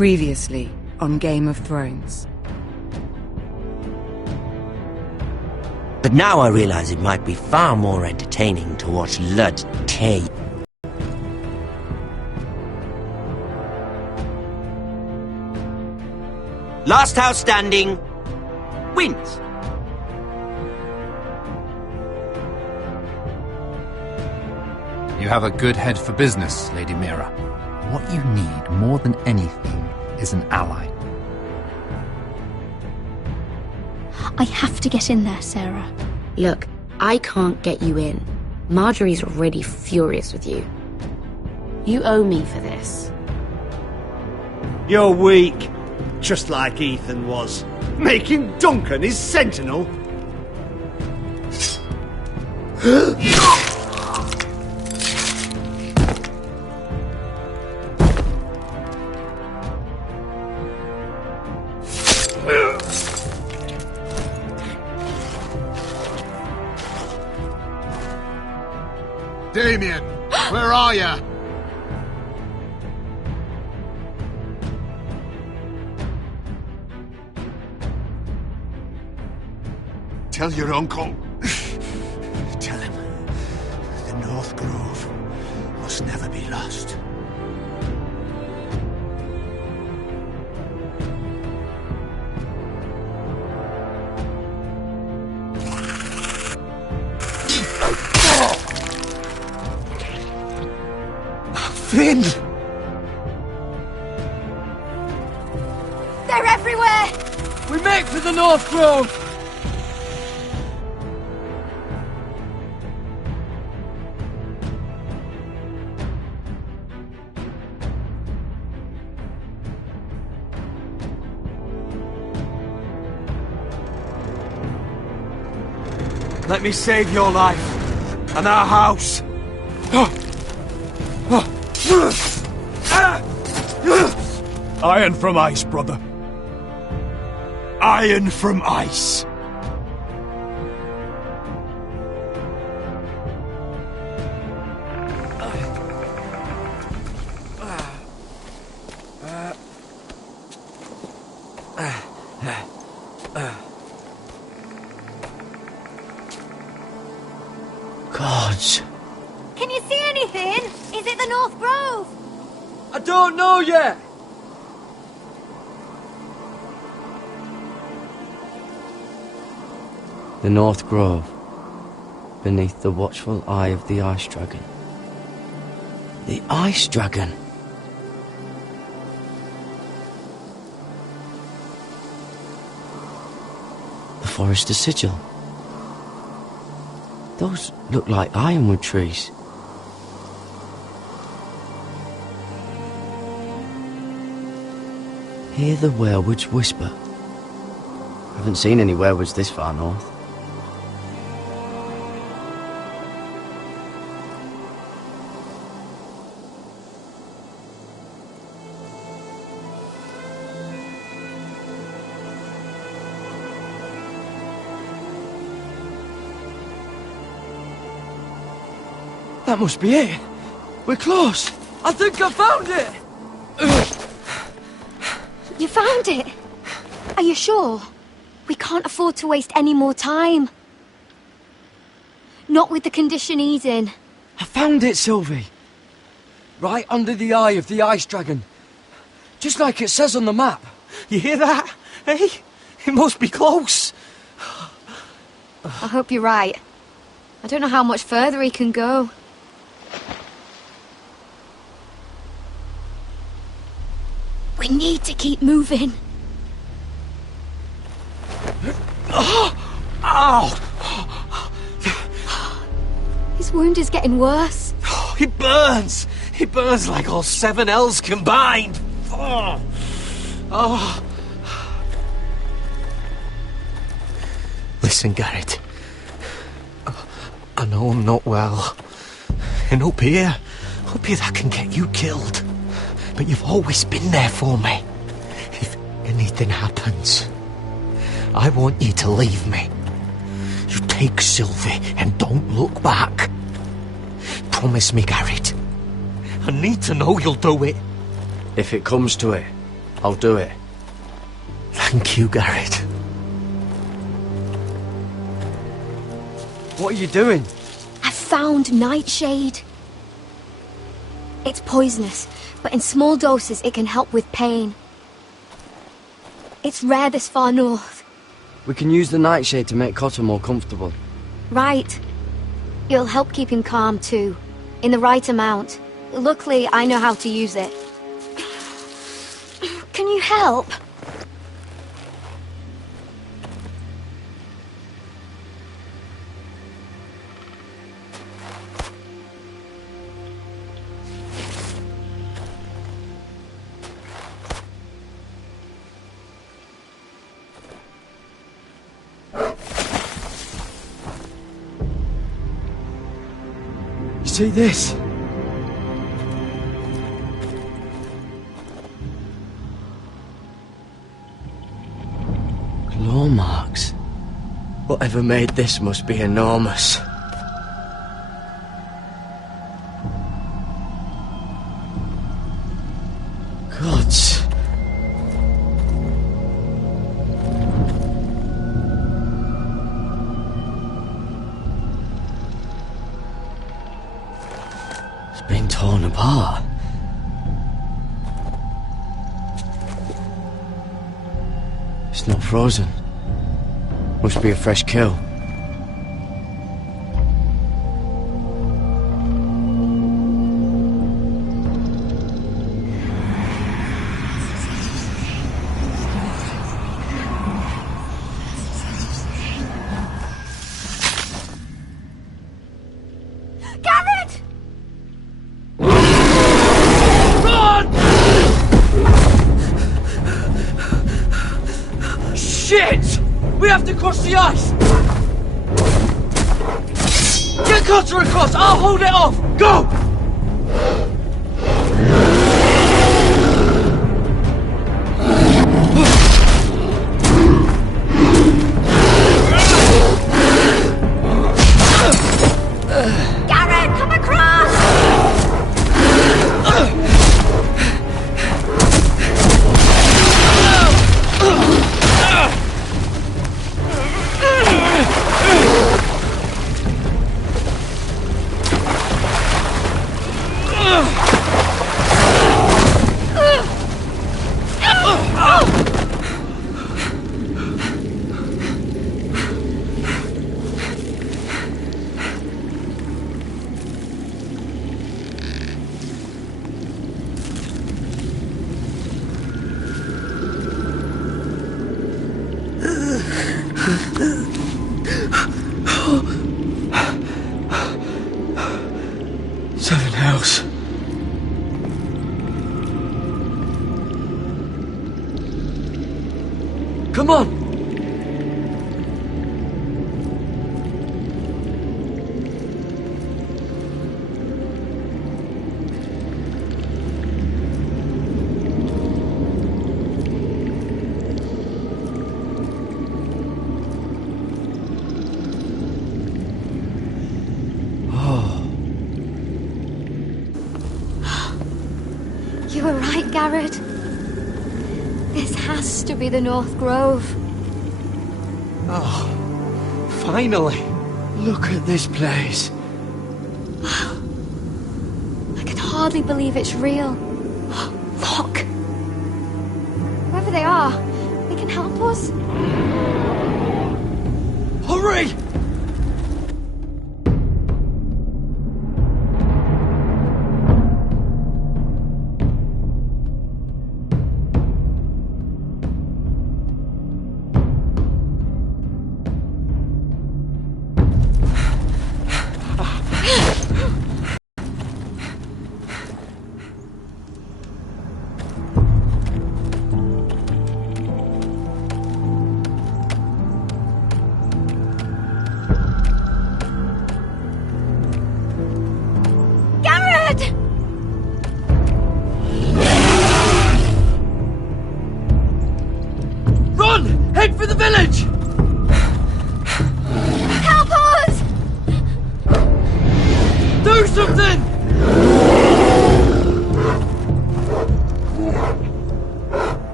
Previously on Game of Thrones. But now I realize it might be far more entertaining to watch Lud tear. Last house standing wins. You have a good head for business, Lady Mira. What you need more than anything is an ally. I have to get in there, Sarah. Look, I can't get you in. Marjorie's already furious with you. You owe me for this. You're weak. Just like Ethan was. Making Duncan his sentinel. Damien, where are ya? Tell your uncle. Tell him the North Grove must never be lost. Finn! They're everywhere! We make for the North Grove! Let me save your life and our house. Iron from ice, brother. Iron from ice. Gods. Can you see anything? Is it the North Grove? I don't know yet! The North Grove, beneath the watchful eye of the Ice Dragon. The Ice Dragon. The Forester Sigil. Those look like ironwood trees. Hear the werewoods whisper. Haven't seen any werewoods this far north. That must be it. We're close. I think I found it. You found it? Are you sure? We can't afford to waste any more time. Not with the condition he's in. I found it, Sylvie. Right under the eye of the Ice Dragon. Just like it says on the map. You hear that? Hey? It must be close. I hope you're right. I don't know how much further he can go. We need to keep moving. Ow! His wound is getting worse. He burns! He burns like all 7 L's combined! Oh. Oh. Listen, Garrett. I know I'm not well. And up here that can get you killed. But you've always been there for me. If anything happens, I want you to leave me. You take Sylvie and don't look back. Promise me, Garrett. I need to know you'll do it. If it comes to it, I'll do it. Thank you, Garrett. What are you doing? I found Nightshade. It's poisonous, but in small doses it can help with pain. It's rare this far north. We can use the nightshade to make Cotter more comfortable. Right. It'll help keep him calm too, in the right amount. Luckily, I know how to use it. Can you help? See this? Claw marks. Whatever made this must be enormous. Gods. Been torn apart. It's not frozen. Must be a fresh kill. Garrett! Shit! We have to cross the ice! Get Cotter across! I'll hold it off! Go! Garrett, come across! Seven hells. Come on! You were right, Garrett. This has to be the North Grove. Oh, finally! Look at this place. I can hardly believe it's real. Look! Whoever they are, they can help us. Hurry!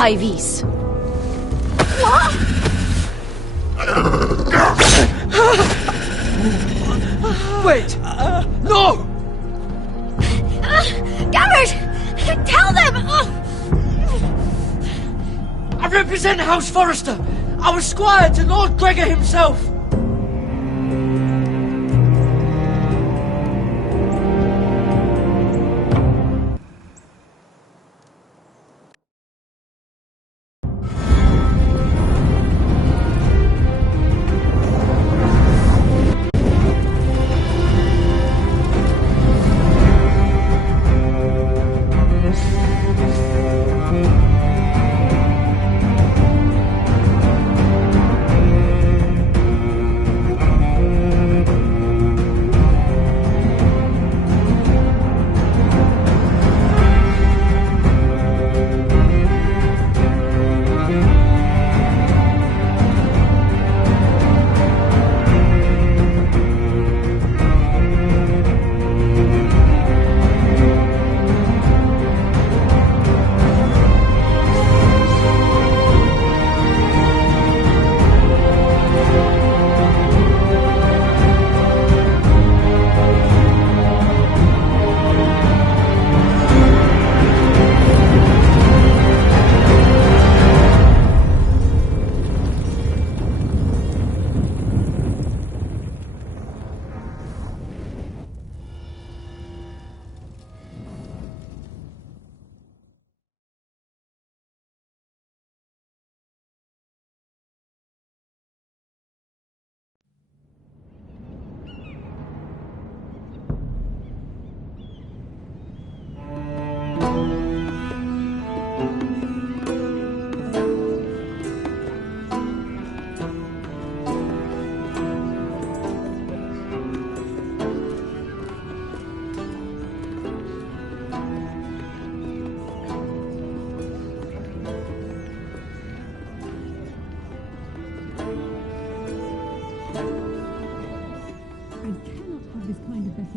High vis. What? Wait! No! Garrett! Tell them! I represent House Forrester. I was squire to Lord Gregor himself.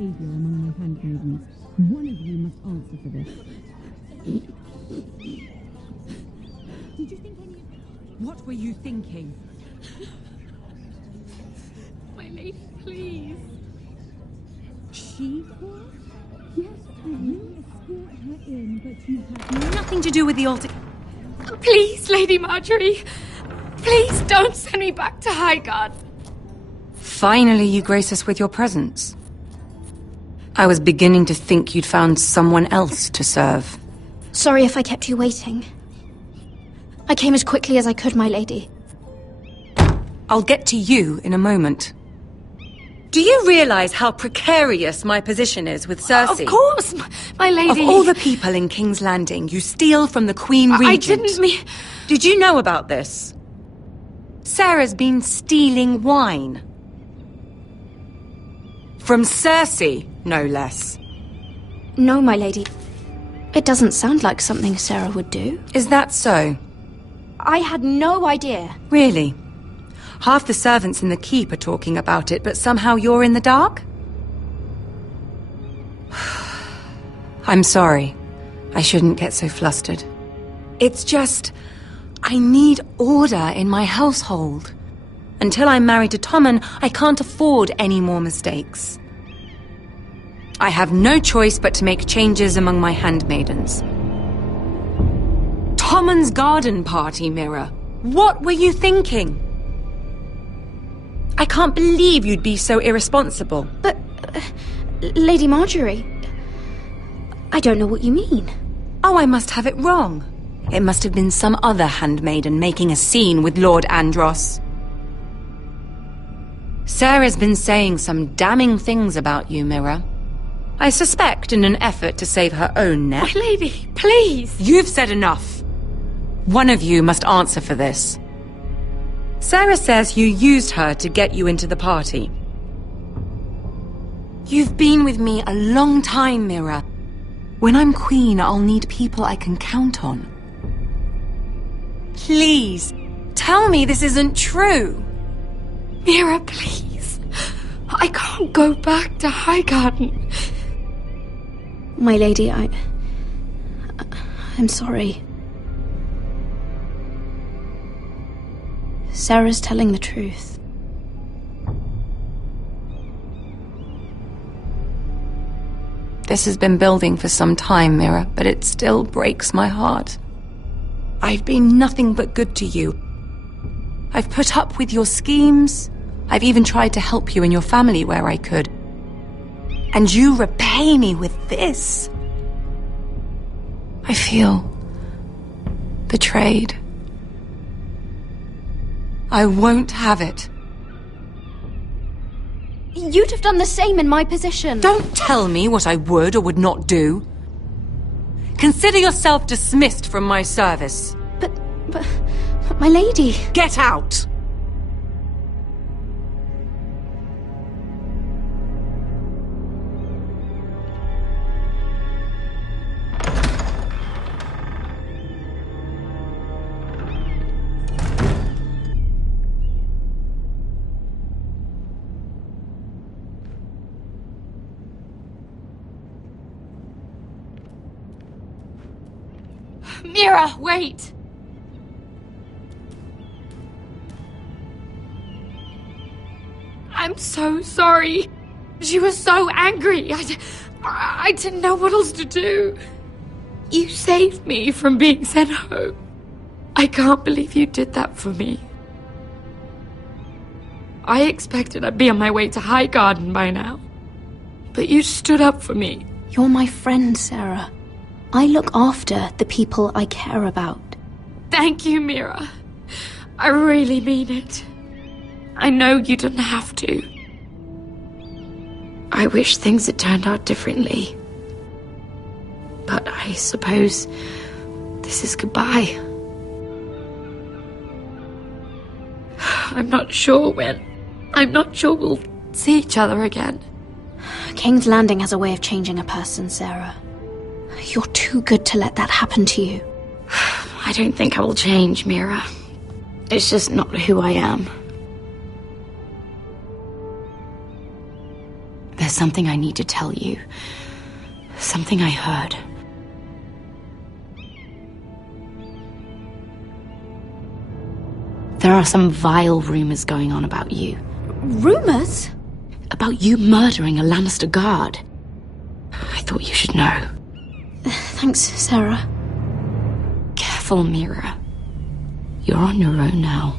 behavior among my handmaidens. One of you must answer for this. Did you think any of... What were you thinking? My lady, please. She was? Yes, you escort her in, but you have nothing to do with the altar. Please, Lady Marjorie. Please don't send me back to Highgarden. Finally, you grace us with your presence. I was beginning to think you'd found someone else to serve. Sorry if I kept you waiting. I came as quickly as I could, my lady. I'll get to you in a moment. Do you realize how precarious my position is with Cersei? Of course, my lady. Of all the people in King's Landing, you steal from the Queen Regent. I didn't mean... Did you know about this? Sarah's been stealing wine. From Cersei, no less. No, my lady. It doesn't sound like something Sarah would do. Is that so? I had no idea. Really? Half the servants in the keep are talking about it, but somehow you're in the dark? I'm sorry. I shouldn't get so flustered. It's just... I need order in my household. Until I'm married to Tommen, I can't afford any more mistakes. I have no choice but to make changes among my handmaidens. Tommen's garden party, Mira. What were you thinking? I can't believe you'd be so irresponsible. But, Lady Marjorie, I don't know what you mean. Oh, I must have it wrong. It must have been some other handmaiden making a scene with Lord Andros. Sarah's been saying some damning things about you, Mira. I suspect in an effort to save her own neck. My lady, please! You've said enough. One of you must answer for this. Sarah says you used her to get you into the party. You've been with me a long time, Mira. When I'm queen, I'll need people I can count on. Please, tell me this isn't true. Mira, please. I can't go back to Highgarden. My lady, I'm sorry. Sarah's telling the truth. This has been building for some time, Mira, but it still breaks my heart. I've been nothing but good to you. I've put up with your schemes. I've even tried to help you and your family where I could. And you repay me with this. I feel betrayed. I won't have it. You'd have done the same in my position. Don't tell me what I would or would not do. Consider yourself dismissed from my service. But my lady... Get out! Mira, wait! I'm so sorry. She was so angry. I didn't know what else to do. You saved me from being sent home. I can't believe you did that for me. I expected I'd be on my way to High Garden by now. But you stood up for me. You're my friend, Sarah. I look after the people I care about. Thank you, Mira. I really mean it. I know you didn't have to. I wish things had turned out differently. But I suppose this is goodbye. I'm not sure when. I'm not sure we'll see each other again. King's Landing has a way of changing a person, Sarah. You're too good to let that happen to you. I don't think I will change, Mira. It's just not who I am. There's something I need to tell you. Something I heard. There are some vile rumors going on about you. Rumors? About you murdering a Lannister guard. I thought you should know. Thanks, Sarah. Careful, Mira. You're on your own now.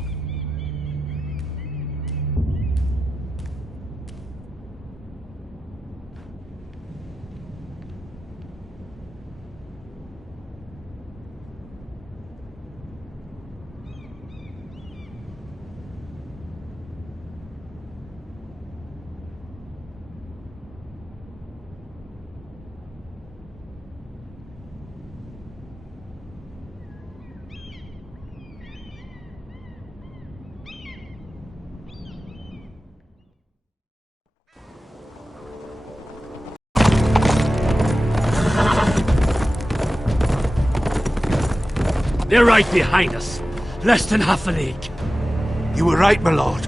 They're right behind us. Less than half a league. You were right, my lord.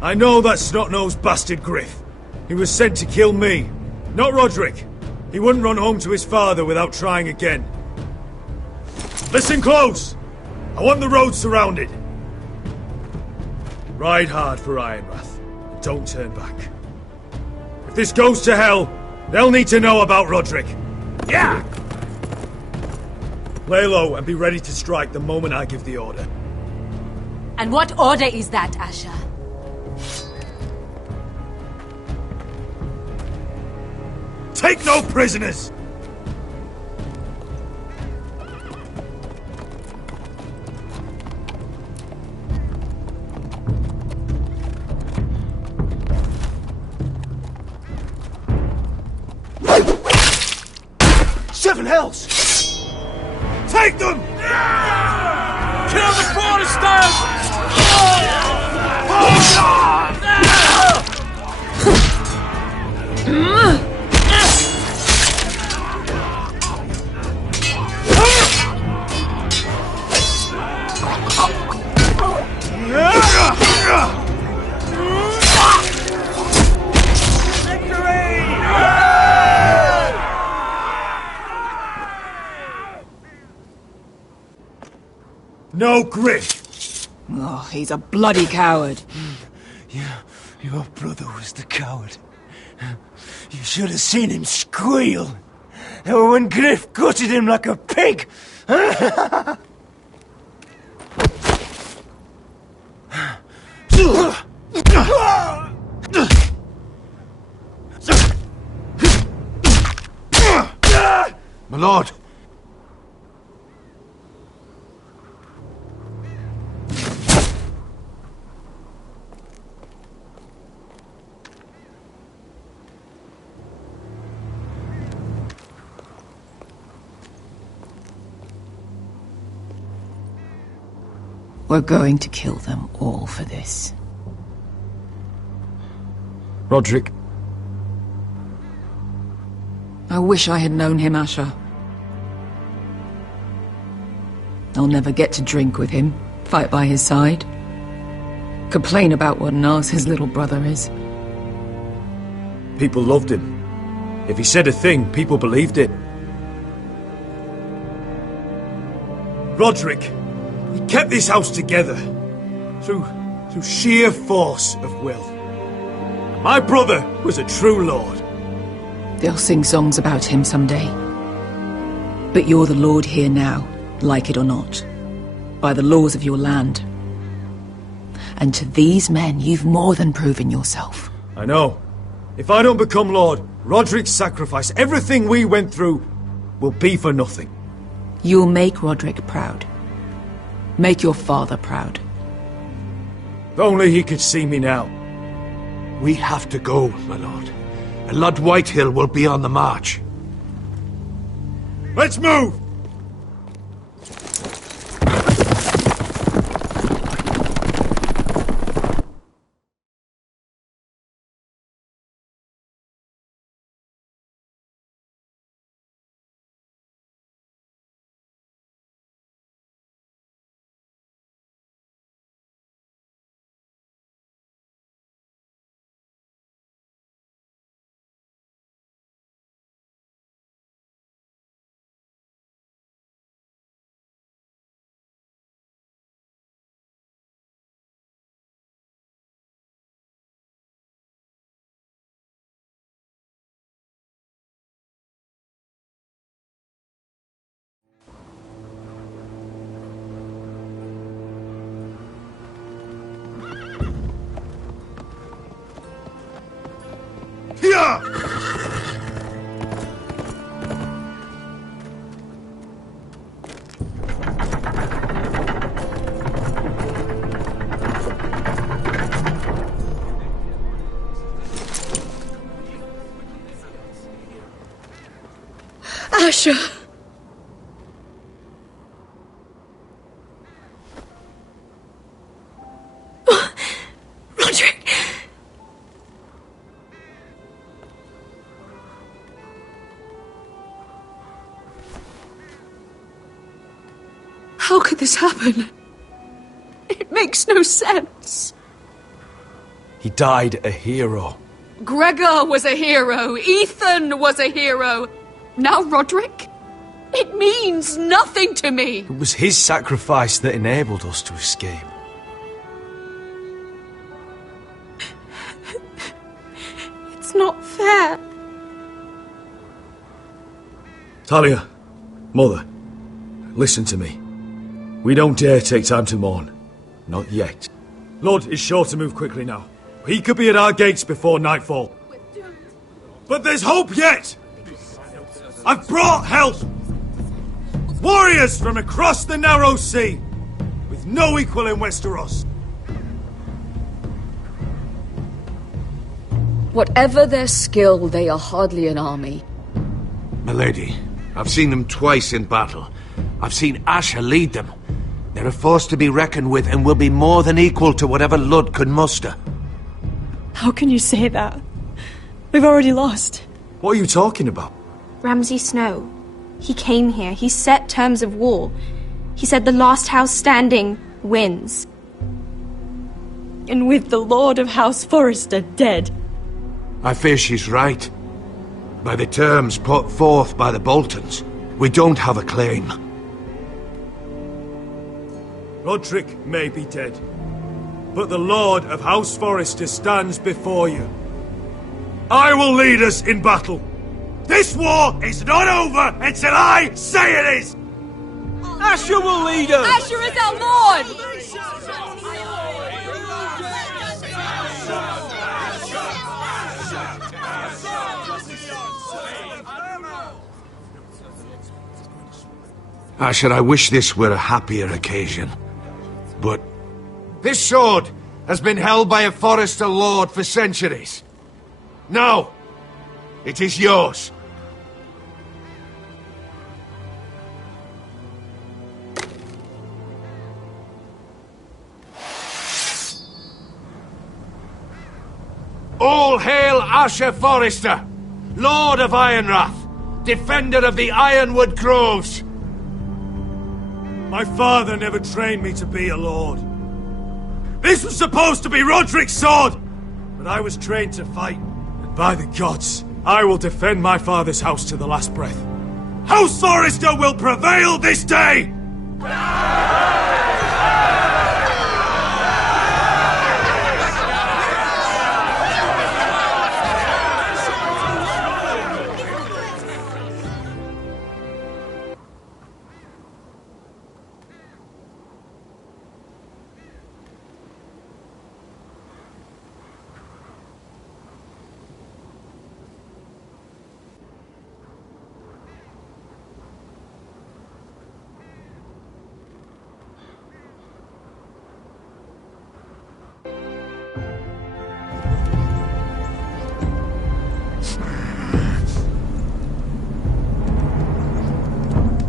I know that snot-nosed bastard Griff. He was sent to kill me, not Roderick. He wouldn't run home to his father without trying again. Listen close! I want the road surrounded. Ride hard for Ironrath. Don't turn back. If this goes to hell, they'll need to know about Roderick. Yeah! Lay low and be ready to strike the moment I give the order. And what order is that, Asher? Take no prisoners! Seven hells! Take them! Kill the Foresters! No Griff! Oh, he's a bloody coward. Your brother was the coward. You should have seen him squeal. When Griff gutted him like a pig. My lord! We're going to kill them all for this. Roderick. I wish I had known him, Asher. I'll never get to drink with him, fight by his side, complain about what an arse his little brother is. People loved him. If he said a thing, people believed it. Roderick, he kept this house together through sheer force of will. My brother was a true lord. They'll sing songs about him someday. But you're the lord here now, like it or not, by the laws of your land. And to these men, you've more than proven yourself. I know. If I don't become lord, Roderick's sacrifice, everything we went through, will be for nothing. You'll make Roderick proud. Make your father proud. If only he could see me now. We have to go, my lord. Lord Whitehill will be on the march. Let's move! Asher! Roderick! How could this happen? It makes no sense. He died a hero. Gregor was a hero. Ethan was a hero. Now Roderick? It means nothing to me. It was his sacrifice that enabled us to escape. It's not fair. Talia, Mother, listen to me. We don't dare take time to mourn. Not yet. Lord is sure to move quickly now. He could be at our gates before nightfall. But there's hope yet! I've brought help! Warriors from across the narrow sea, with no equal in Westeros. Whatever their skill, they are hardly an army. Milady, I've seen them twice in battle. I've seen Asher lead them. They're a force to be reckoned with and will be more than equal to whatever Lud could muster. How can you say that? We've already lost. What are you talking about? Ramsay Snow. He came here. He set terms of war. He said the last house standing wins. And with the Lord of House Forrester dead. I fear she's right. By the terms put forth by the Boltons, we don't have a claim. Roderick may be dead, but the Lord of House Forrester stands before you. I will lead us in battle. This war is not over until I say it is! Asher will lead us! Asher is our lord! Asher, I wish this were a happier occasion. But this sword has been held by a Forrester lord for centuries. Now, it is yours. All hail Asher Forrester, Lord of Ironrath, defender of the Ironwood Groves. My father never trained me to be a lord. This was supposed to be Roderick's sword, but I was trained to fight, and by the gods, I will defend my father's house to the last breath. House Forrester will prevail this day!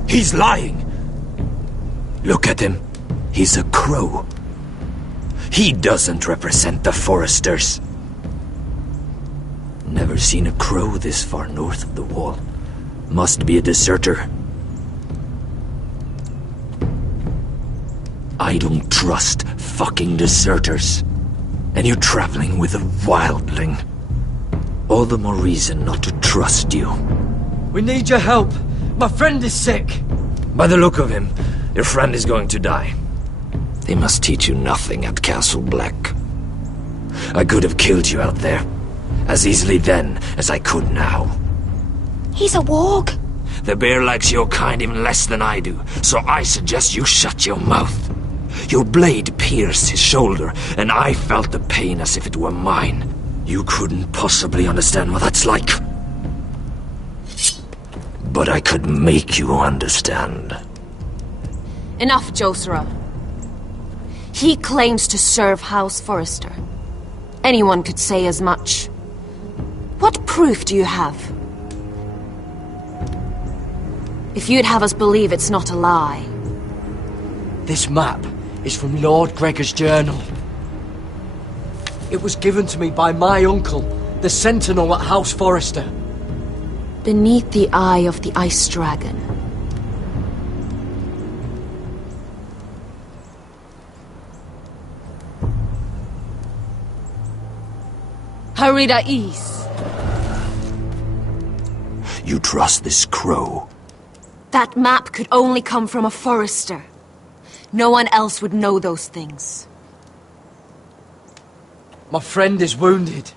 He's lying! Look at him. He's a crow. He doesn't represent the Forresters. Never seen a crow this far north of the wall. Must be a deserter. I don't trust fucking deserters. And you're traveling with a wildling. All the more reason not to trust you. We need your help. My friend is sick. By the look of him, your friend is going to die. They must teach you nothing at Castle Black. I could have killed you out there, as easily then as I could now. He's a warg. The bear likes your kind even less than I do, so I suggest you shut your mouth. Your blade pierced his shoulder, and I felt the pain as if it were mine. You couldn't possibly understand what that's like. But I could make you understand. Enough, Josera. He claims to serve House Forrester. Anyone could say as much. What proof do you have? If you'd have us believe it's not a lie. This map is from Lord Gregor's journal. It was given to me by my uncle, the Sentinel at House Forrester. Beneath the eye of the Ice Dragon. Harida East. You trust this crow? That map could only come from a Forrester. No one else would know those things. My friend is wounded.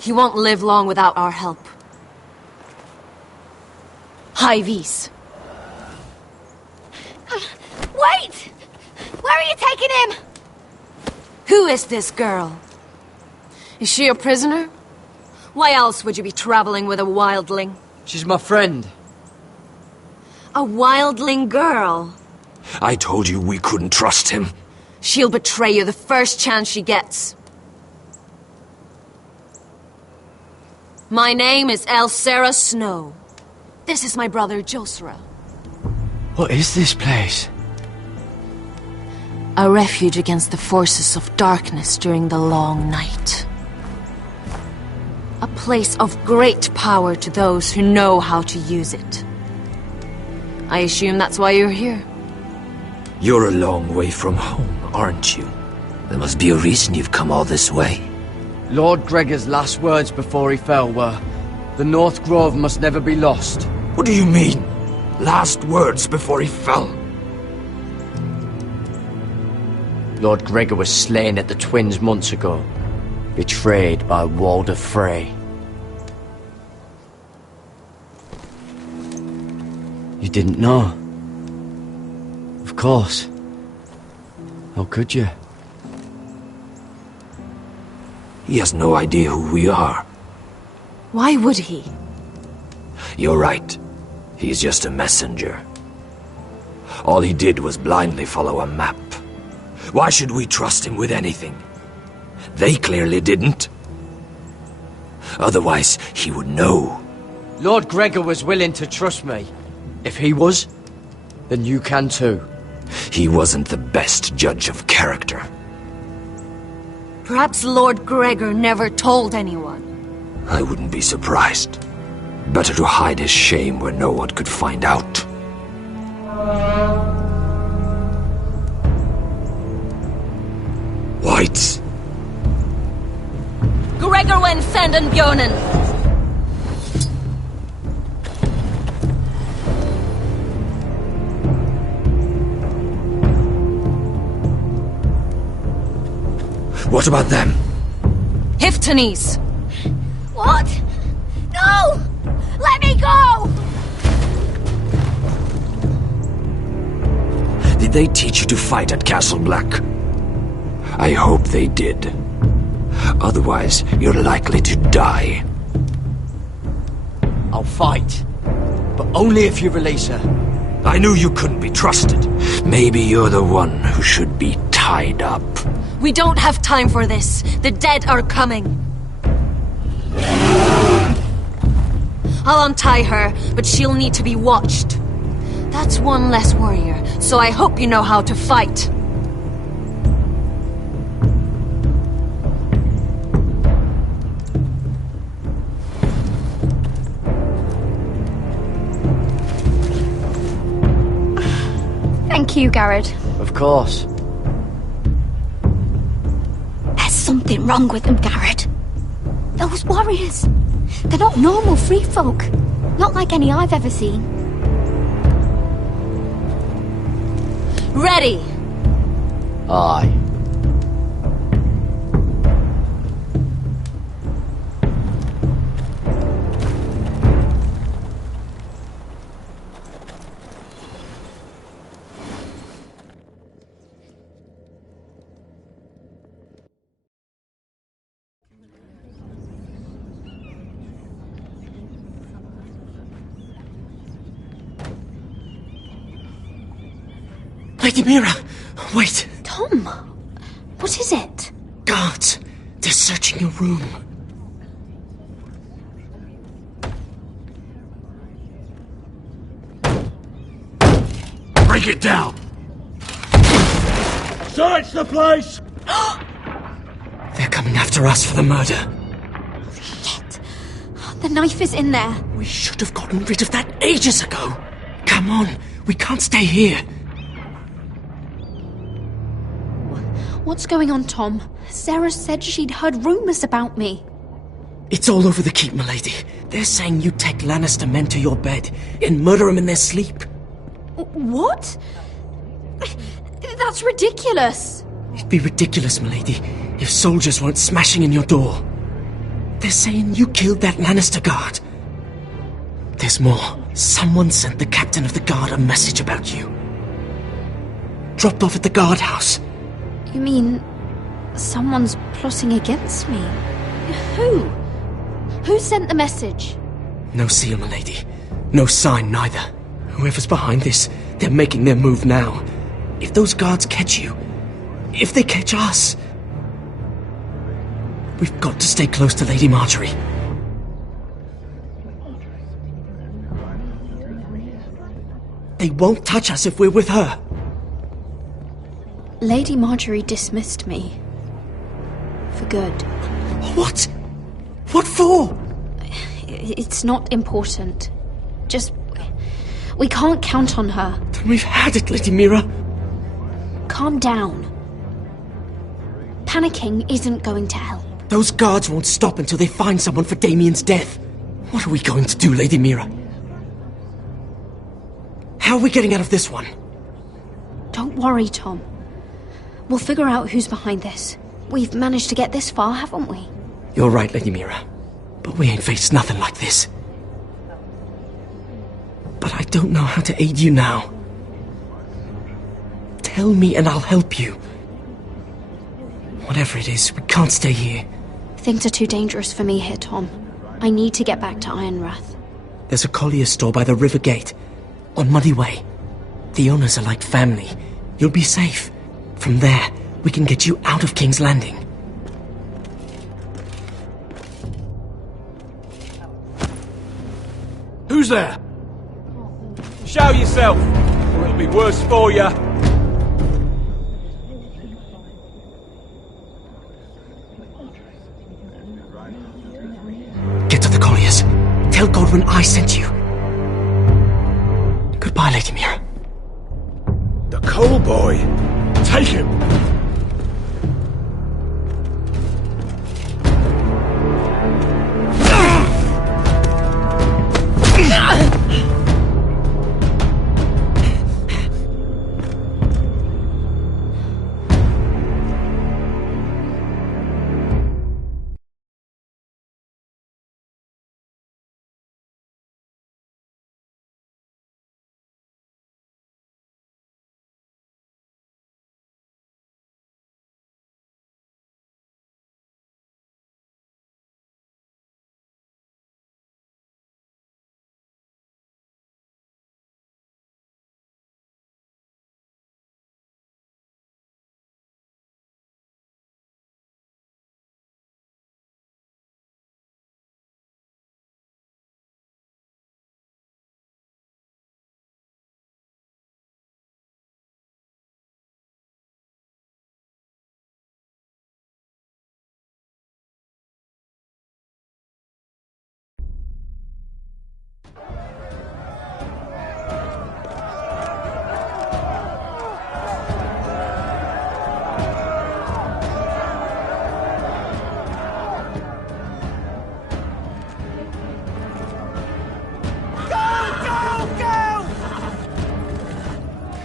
He won't live long without our help. Hyvis. Wait! Where are you taking him? Who is this girl? Is she a prisoner? Why else would you be traveling with a wildling? She's my friend. A wildling girl? I told you we couldn't trust him. She'll betray you the first chance she gets. My name is Elsera Snow. This is my brother Josera. What is this place? A refuge against the forces of darkness during the long night. A place of great power to those who know how to use it. I assume that's why you're here. You're a long way from home, aren't you? There must be a reason you've come all this way. Lord Gregor's last words before he fell were, The North Grove must never be lost. What do you mean? Last words before he fell. Lord Gregor was slain at the Twins months ago, betrayed by Walder Frey. You didn't know? Of course. How could you? He has no idea who we are. Why would he? You're right. He's just a messenger. All he did was blindly follow a map. Why should we trust him with anything? They clearly didn't. Otherwise, he would know. Lord Gregor was willing to trust me. If he was, then you can too. He wasn't the best judge of character. Perhaps Lord Gregor never told anyone. I wouldn't be surprised. Better to hide his shame where no one could find out. Whites. Gregor wen senden björnen. What about them? Hiftanes. What? No! Let me go! Did they teach you to fight at Castle Black? I hope they did. Otherwise, you're likely to die. I'll fight. But only if you release her. I knew you couldn't be trusted. Maybe you're the one who should be tied up. We don't have time for this. The dead are coming. I'll untie her, but she'll need to be watched. That's one less warrior, so I hope you know how to fight. Thank you, Garrett. Of course. There's something wrong with them, Garrett. Those warriors. They're not normal free folk. Not like any I've ever seen. Ready! Aye. Lady Mira! Wait! Tom! What is it? Guards! They're searching your room. Break it down! Search the place! They're coming after us for the murder. Shit! The knife is in there. We should have gotten rid of that ages ago. Come on, we can't stay here. What's going on, Tom? Sarah said she'd heard rumours about me. It's all over the keep, milady. They're saying you take Lannister men to your bed and murder them in their sleep. What? That's ridiculous. It'd be ridiculous, milady, if soldiers weren't smashing in your door. They're saying you killed that Lannister guard. There's more. Someone sent the captain of the guard a message about you. Dropped off at the guardhouse. You mean someone's plotting against me? Who? Who sent the message? No seal, milady. No sign, neither. Whoever's behind this, they're making their move now. If those guards catch you, if they catch us, we've got to stay close to Lady Marjorie. They won't touch us if we're with her. Lady Marjorie dismissed me. For good. What? What for? It's not important. Just... we can't count on her. Then we've had it, Lady Mira. Calm down. Panicking isn't going to help. Those guards won't stop until they find someone for Damien's death. What are we going to do, Lady Mira? How are we getting out of this one? Don't worry, Tom. We'll figure out who's behind this. We've managed to get this far, haven't we? You're right, Lady Mira. But we ain't faced nothing like this. But I don't know how to aid you now. Tell me and I'll help you. Whatever it is, we can't stay here. Things are too dangerous for me here, Tom. I need to get back to Ironrath. There's a collier store by the river gate, on Muddy Way. The owners are like family. You'll be safe. From there, we can get you out of King's Landing. Who's there? Show yourself, or it'll be worse for you. Get to the colliers. Tell Godwin I sent you. Goodbye, Lady Mira. The coal boy. Take him.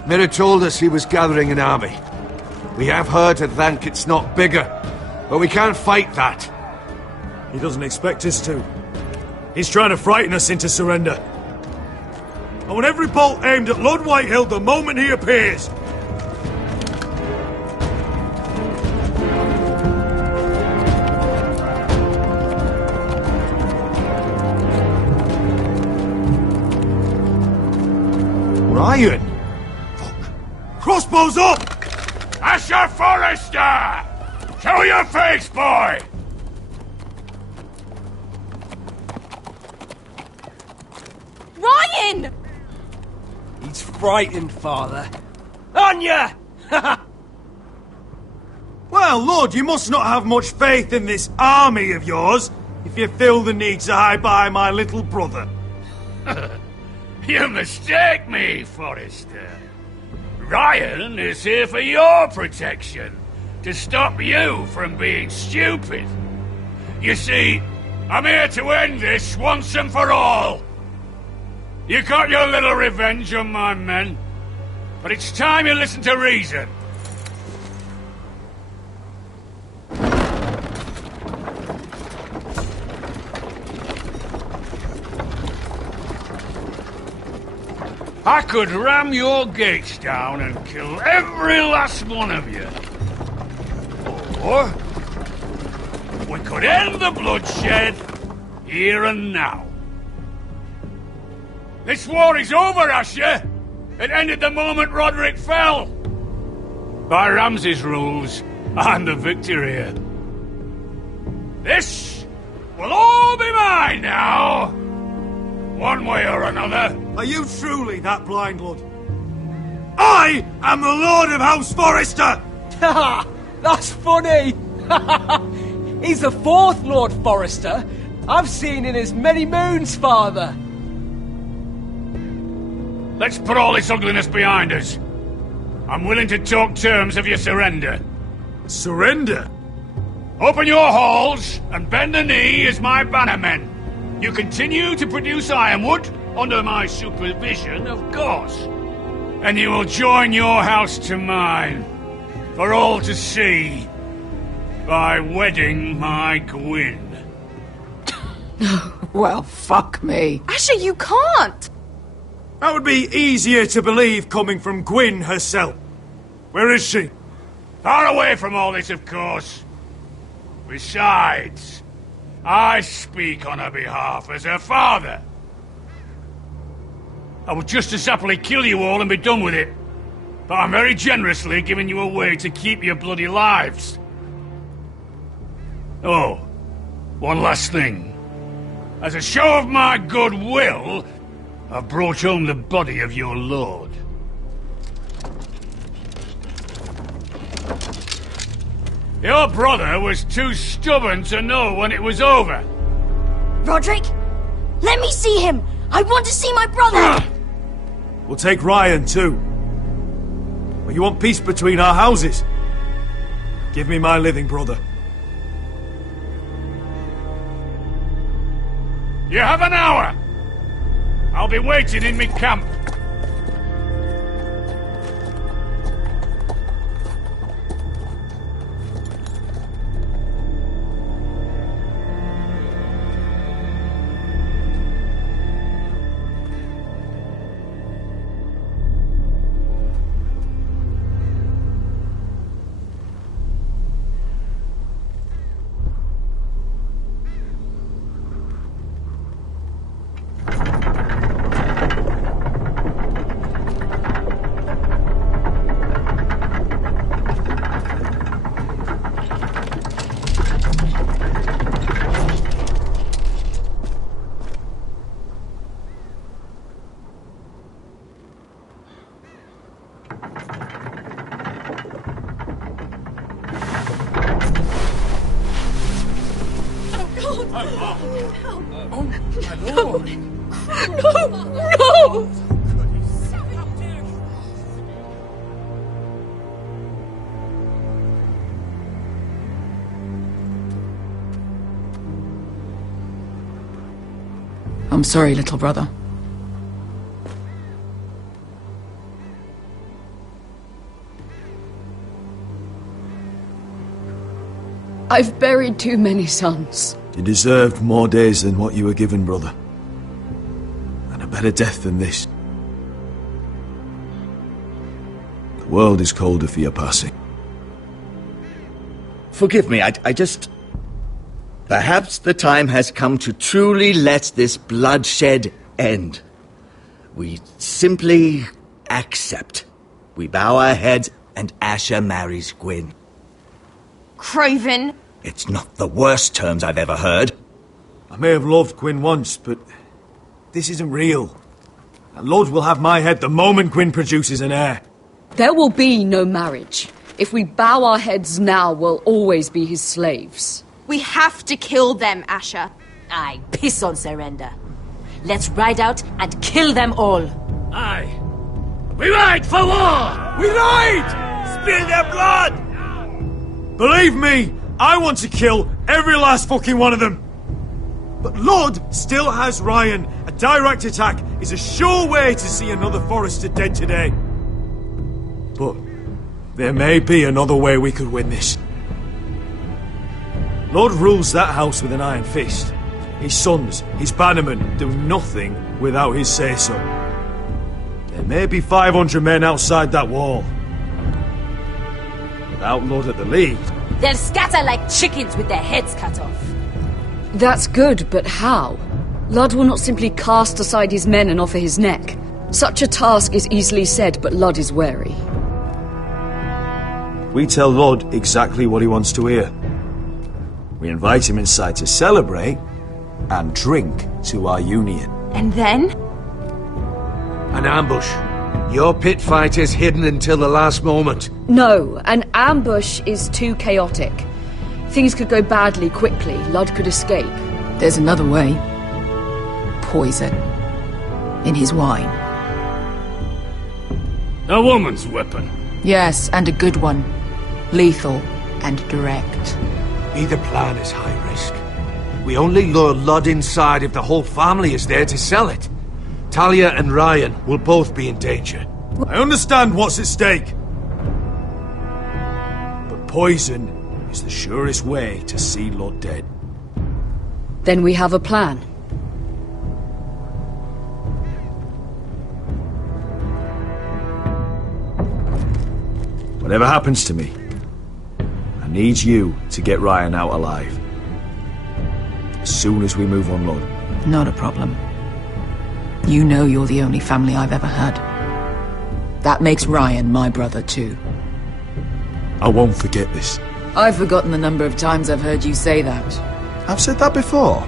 Mira told us he was gathering an army. We have heard to thank it's not bigger, but we can't fight that. He doesn't expect us to. He's trying to frighten us into surrender. I want every bolt aimed at Lord Whitehill the moment he appears. Ryan! Crossbows up! Asher Forrester! Show your face, boy! Ryan! He's frightened, Father. On ya! Well, Lord, you must not have much faith in this army of yours, if you feel the need to hide behind my little brother. You mistake me, Forrester. Ryan is here for your protection, to stop you from being stupid. You see, I'm here to end this once and for all. You got your little revenge on my men, but it's time you listen to reason. I could ram your gates down and kill every last one of you. Or we could end the bloodshed here and now. This war is over, Asher. It ended the moment Roderick fell. By Ramsay's rules, I'm the victor here. This will all be mine now. One way or another. Are you truly that blind, Lord? I am the Lord of House Forrester! Ha! That's funny! He's the fourth Lord Forrester I've seen in as many moons, Father. Let's put all this ugliness behind us. I'm willing to talk terms of your surrender. Surrender? Open your halls and bend the knee as my bannermen. You continue to produce ironwood, under my supervision, of course. And you will join your house to mine, for all to see, by wedding my Gwyn. Well, fuck me. Asher, you can't! That would be easier to believe coming from Gwyn herself. Where is she? Far away from all this, of course. Besides, I speak on her behalf as her father. I would just as happily kill you all and be done with it. But I'm very generously giving you a way to keep your bloody lives. Oh, one last thing. As a show of my goodwill, I've brought home the body of your lord. Your brother was too stubborn to know when it was over. Roderick, let me see him. I want to see my brother. We'll take Ryan too. But you want peace between our houses? Give me my living brother. You have an hour. I'll be waiting in my camp. No! I'm sorry, little brother. I've buried too many sons. You deserved more days than what you were given, brother. And a better death than this. The world is colder for your passing. Forgive me, I just... Perhaps the time has come to truly let this bloodshed end. We simply accept. We bow our heads and Asher marries Gwyn. Craven! It's not the worst terms I've ever heard. I may have loved Gwyn once, but this isn't real. And Lord will have my head the moment Gwyn produces an heir. There will be no marriage. If we bow our heads now, we'll always be his slaves. We have to kill them, Asher. Aye, piss on surrender. Let's ride out and kill them all. Aye. We ride for war! We ride! Spill their blood! Believe me, I want to kill every last fucking one of them. But Lord still has Ryan. A direct attack is a sure way to see another Forrester dead today. But there may be another way we could win this. Lord rules that house with an iron fist. His sons, his bannermen, do nothing without his say-so. There may be 500 men outside that wall. Without Lord at the lead... They'll scatter like chickens with their heads cut off. That's good, but how? Ludd will not simply cast aside his men and offer his neck. Such a task is easily said, but Ludd is wary. We tell Lord exactly what he wants to hear. We invite him inside to celebrate and drink to our union. And then? An ambush. Your pit fight is hidden until the last moment. No, an ambush is too chaotic. Things could go badly quickly. Ludd could escape. There's another way. Poison. In his wine. A woman's weapon. Yes, and a good one. Lethal and direct. Either plan is high risk. We only lure Lud inside if the whole family is there to sell it. Talia and Ryan will both be in danger. I understand what's at stake. But poison is the surest way to see Lud dead. Then we have a plan. Whatever happens to me, I need you to get Ryan out alive. As soon as we move on Lud. Not a problem. You know you're the only family I've ever had. That makes Ryan my brother too. I won't forget this. I've forgotten the number of times I've heard you say that. I've said that before.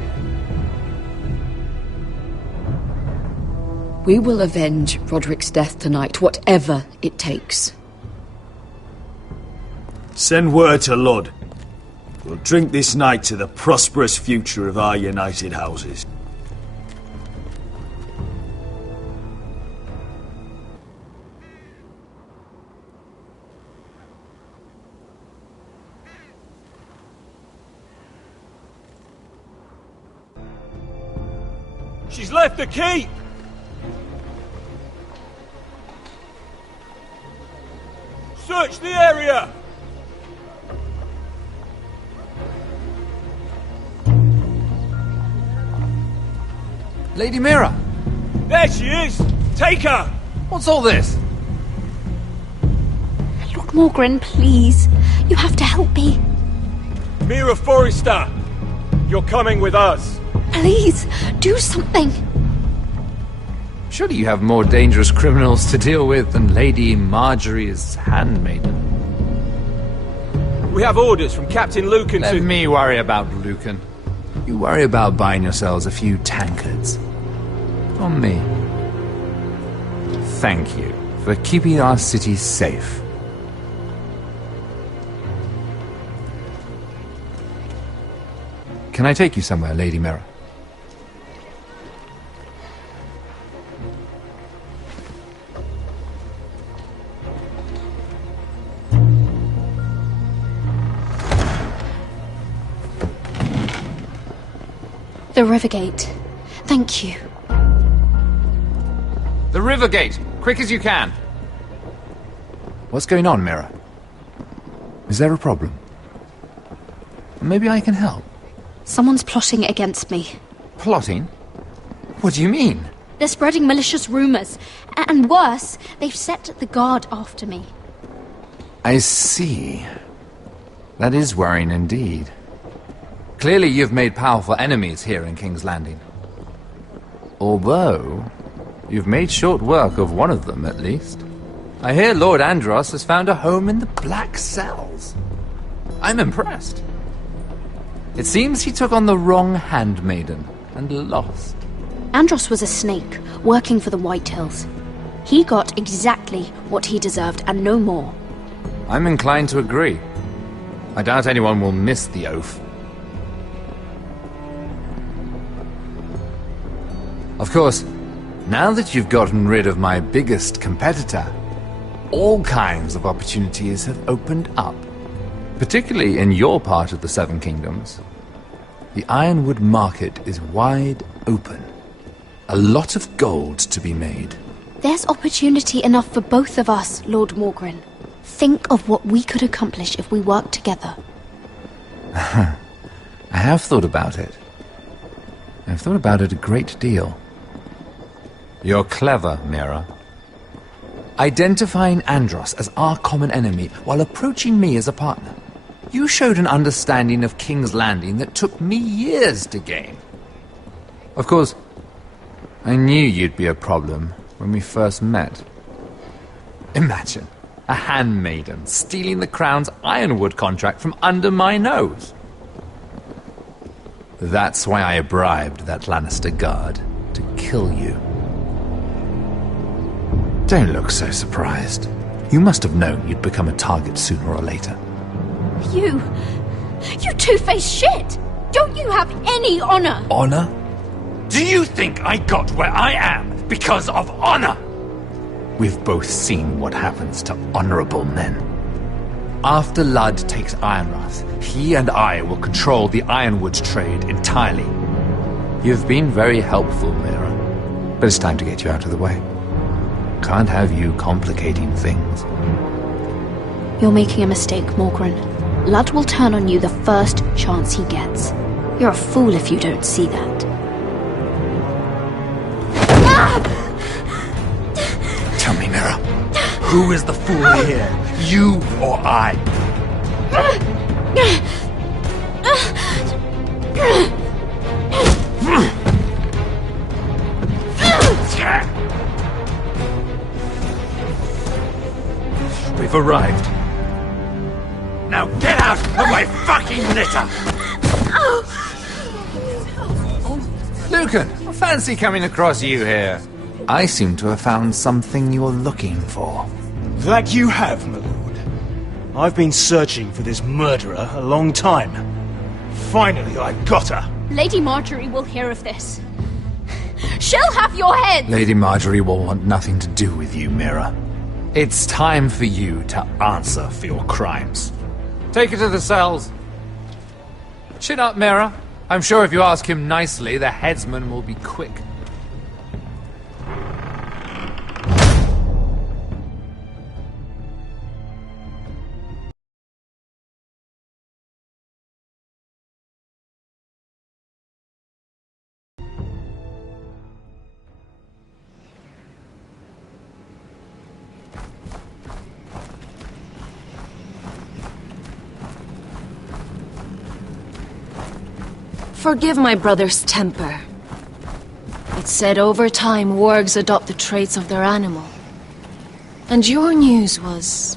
We will avenge Roderick's death tonight, whatever it takes. Send word to Lud. We'll drink this night to the prosperous future of our united houses. She's left the keep! Search the area! Lady Mira! There she is! Take her! What's all this? Lord Morgren, please. You have to help me. Mira Forrester! You're coming with us! Please, do something. Surely you have more dangerous criminals to deal with than Lady Marjorie's handmaiden. We have orders from Captain Lucan Let me worry about Lucan. You worry about buying yourselves a few tankards. On me. Thank you for keeping our city safe. Can I take you somewhere, Lady Mira? The Rivergate. Thank you. The Rivergate! Quick as you can! What's going on, Mira? Is there a problem? Maybe I can help. Someone's plotting against me. Plotting? What do you mean? They're spreading malicious rumors. And worse, they've set the guard after me. I see. That is worrying indeed. Clearly you've made powerful enemies here in King's Landing. Although, you've made short work of one of them, at least. I hear Lord Andros has found a home in the Black Cells. I'm impressed. It seems he took on the wrong handmaiden and lost. Andros was a snake, working for the Whitehills. He got exactly what he deserved, and no more. I'm inclined to agree. I doubt anyone will miss the oath. Of course, now that you've gotten rid of my biggest competitor, all kinds of opportunities have opened up. Particularly in your part of the Seven Kingdoms. The Ironwood market is wide open. A lot of gold to be made. There's opportunity enough for both of us, Lord Morgren. Think of what we could accomplish if we worked together. I have thought about it. I've thought about it a great deal. You're clever, Mira. Identifying Andros as our common enemy while approaching me as a partner. You showed an understanding of King's Landing that took me years to gain. Of course, I knew you'd be a problem when we first met. Imagine a handmaiden stealing the Crown's Ironwood contract from under my nose. That's why I bribed that Lannister guard to kill you. Don't look so surprised. You must have known you'd become a target sooner or later. You two-faced shit! Don't you have any honor? Honor? Do you think I got where I am because of honor? We've both seen what happens to honorable men. After Ludd takes Ironrath, he and I will control the ironwood trade entirely. You've been very helpful, Mira, but it's time to get you out of the way. Can't have you complicating things. You're making a mistake, Morgren. Ludd will turn on you the first chance he gets. You're a fool if you don't see that. Tell me, Mira, who is the fool here? You or I? We've arrived. Now get out of my fucking litter! Lucan, I fancy coming across you here. I seem to have found something you're looking for. That you have, my lord. I've been searching for this murderer a long time. Finally, I got her. Lady Marjorie will hear of this. She'll have your head! Lady Marjorie will want nothing to do with you, Mira. It's time for you to answer for your crimes. Take her to the cells. Chin up, Mira. I'm sure if you ask him nicely, the headsman will be quick. Forgive my brother's temper. It's said over time wargs adopt the traits of their animal. And your news was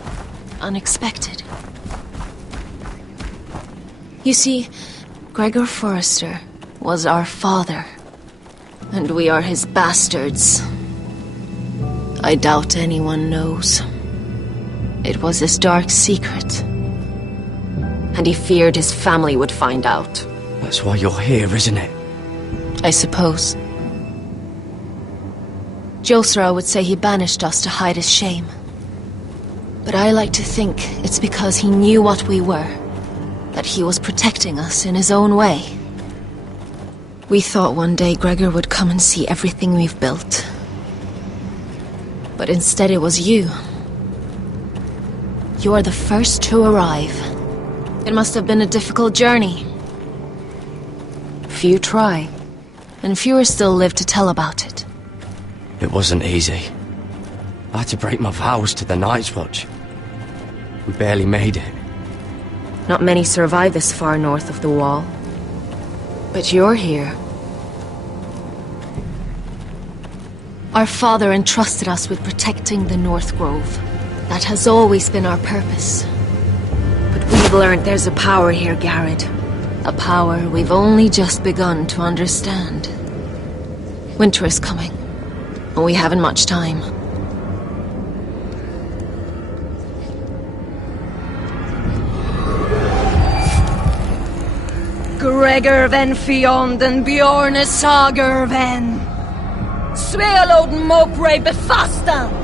unexpected. You see, Gregor Forrester was our father, and we are his bastards. I doubt anyone knows. It was his dark secret, and he feared his family would find out. That's why you're here, isn't it? I suppose. Josra would say he banished us to hide his shame. But I like to think it's because he knew what we were, that he was protecting us in his own way. We thought one day Gregor would come and see everything we've built. But instead it was you. You are the first to arrive. It must have been a difficult journey. Few try, and fewer still live to tell about it. It wasn't easy. I had to break my vows to the Night's Watch. We barely made it. Not many survive this far north of the Wall. But you're here. Our father entrusted us with protecting the North Grove. That has always been our purpose. But we've learned there's a power here, Garrett. A power we've only just begun to understand. Winter is coming, and we haven't much time. Gregor ven Fionden Bjorne Sager ven Svealoden Mokre Befastan.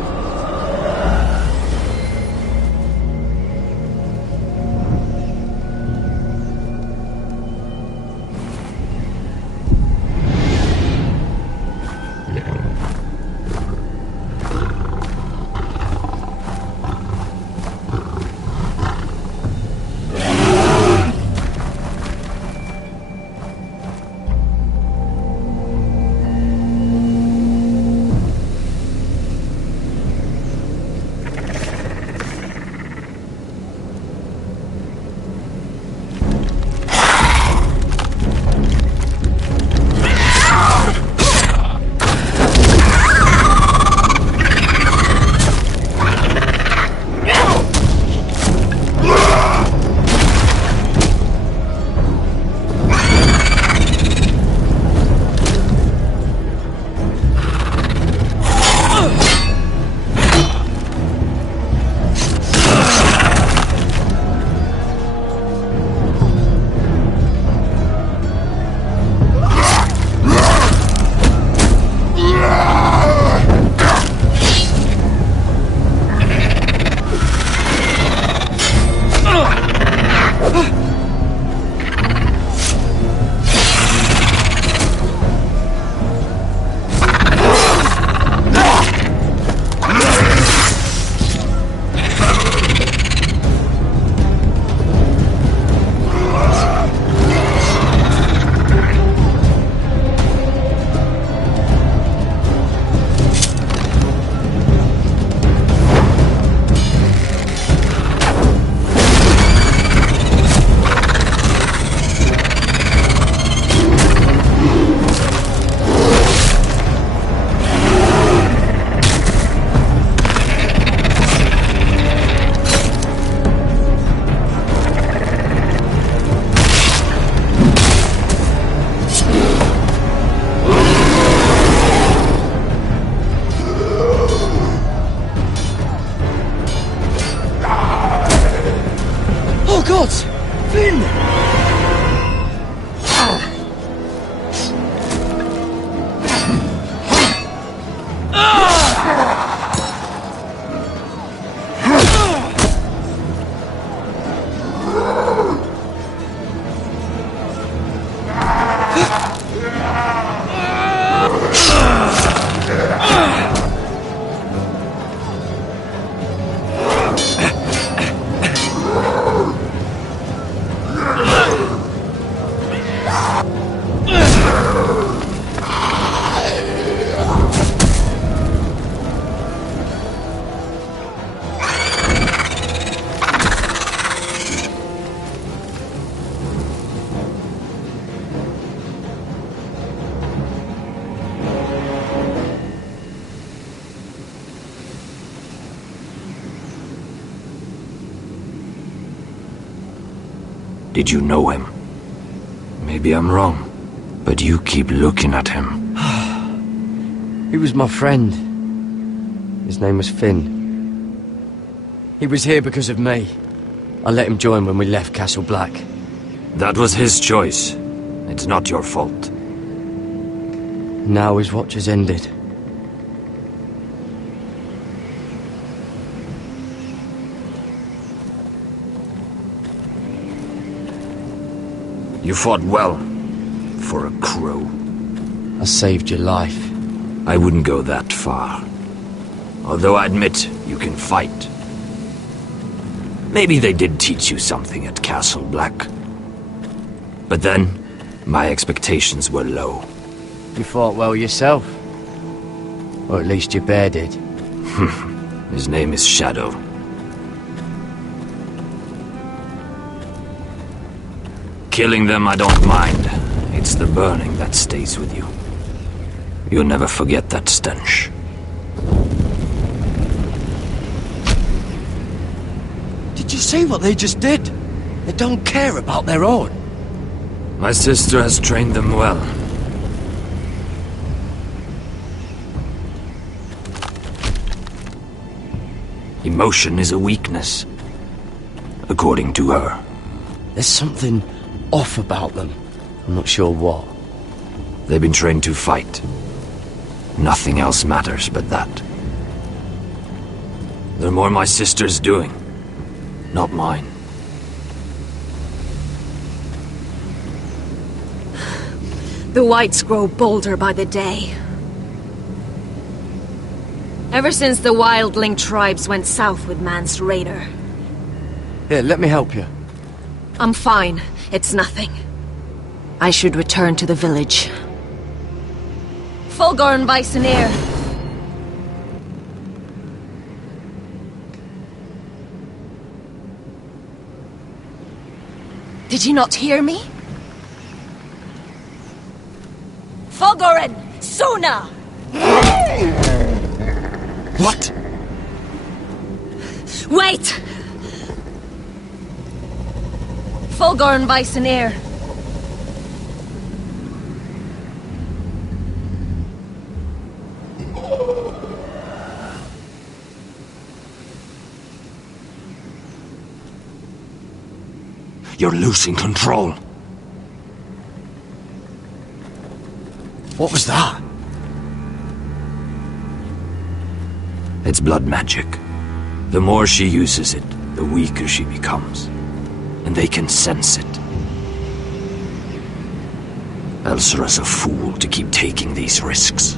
in! Did you know him? Maybe I'm wrong, but you keep looking at him. He was my friend. His name was Finn. He was here because of me. I let him join when we left Castle Black. That was his choice. It's not your fault. Now his watch has ended. You fought well, for a crow. I saved your life. I wouldn't go that far. Although I admit, you can fight. Maybe they did teach you something at Castle Black. But then, my expectations were low. You fought well yourself. Or at least your bear did. His name is Shadow. Killing them I don't mind. It's the burning that stays with you. You'll never forget that stench. Did you see what they just did? They don't care about their own. My sister has trained them well. Emotion is a weakness, according to her. There's something off about them. I'm not sure what. They've been trained to fight. Nothing else matters but that. They're more my sister's doing, not mine. The whites grow bolder by the day. Ever since the wildling tribes went south with Man's raider. Here, let me help you. I'm fine. It's nothing. I should return to the village. Fulgorn Weisenir. Did you not hear me? Fulgoren! Suna! What? Wait! Fulgorn Weisenir. You're losing control. What was that? It's blood magic. The more she uses it, the weaker she becomes. And they can sense it. Elsera's a fool to keep taking these risks.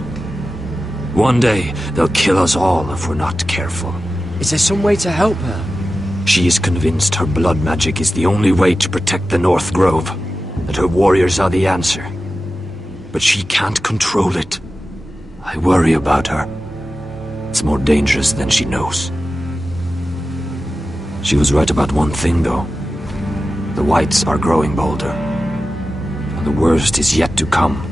One day, they'll kill us all if we're not careful. Is there some way to help her? She is convinced her blood magic is the only way to protect the North Grove, that her warriors are the answer. But she can't control it. I worry about her. It's more dangerous than she knows. She was right about one thing, though. The whites are growing bolder. And the worst is yet to come.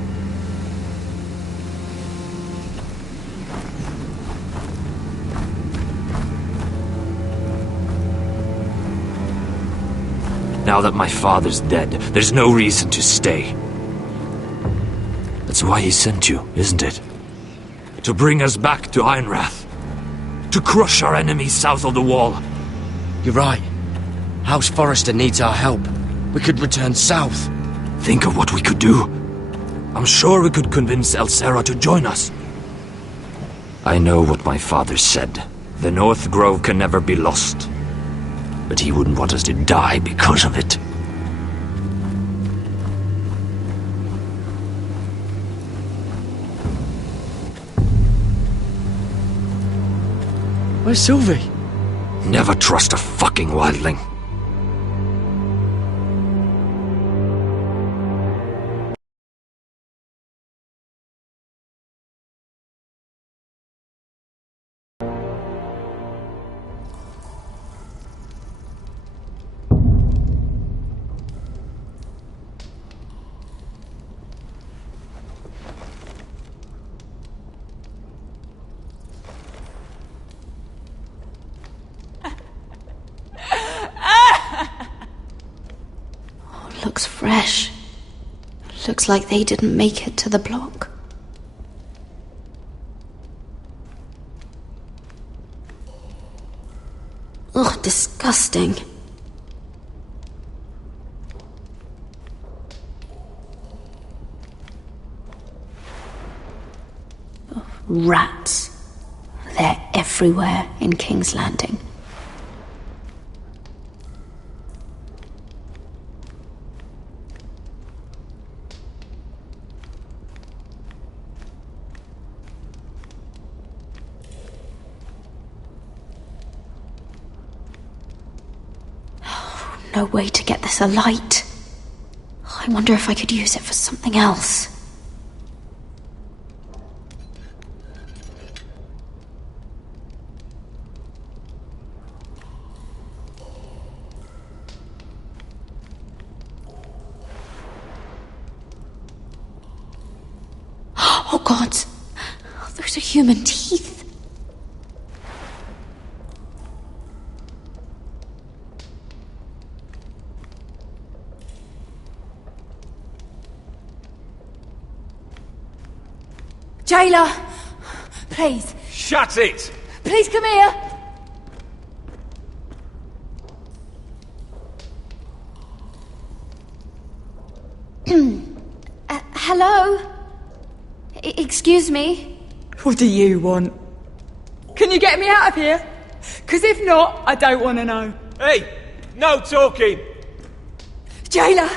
Now that my father's dead, there's no reason to stay. That's why he sent you, isn't it? To bring us back to Ironrath. To crush our enemies south of the wall. You're right. House Forrester needs our help. We could return south. Think of what we could do. I'm sure we could convince Elsera to join us. I know what my father said. The North Grove can never be lost. But he wouldn't want us to die because of it. Where's Sylvie? Never trust a fucking wildling. Looks fresh. Looks like they didn't make it to the block. Ugh, disgusting. Ugh, rats. They're everywhere in King's Landing. No way to get this alight. I wonder if I could use it for something else. Oh God! Those are human teeth. Jailer! Please. Shut it! Please come here! Hello? Excuse me? What do you want? Can you get me out of here? Because if not, I don't want to know. Hey! No talking! Jailer!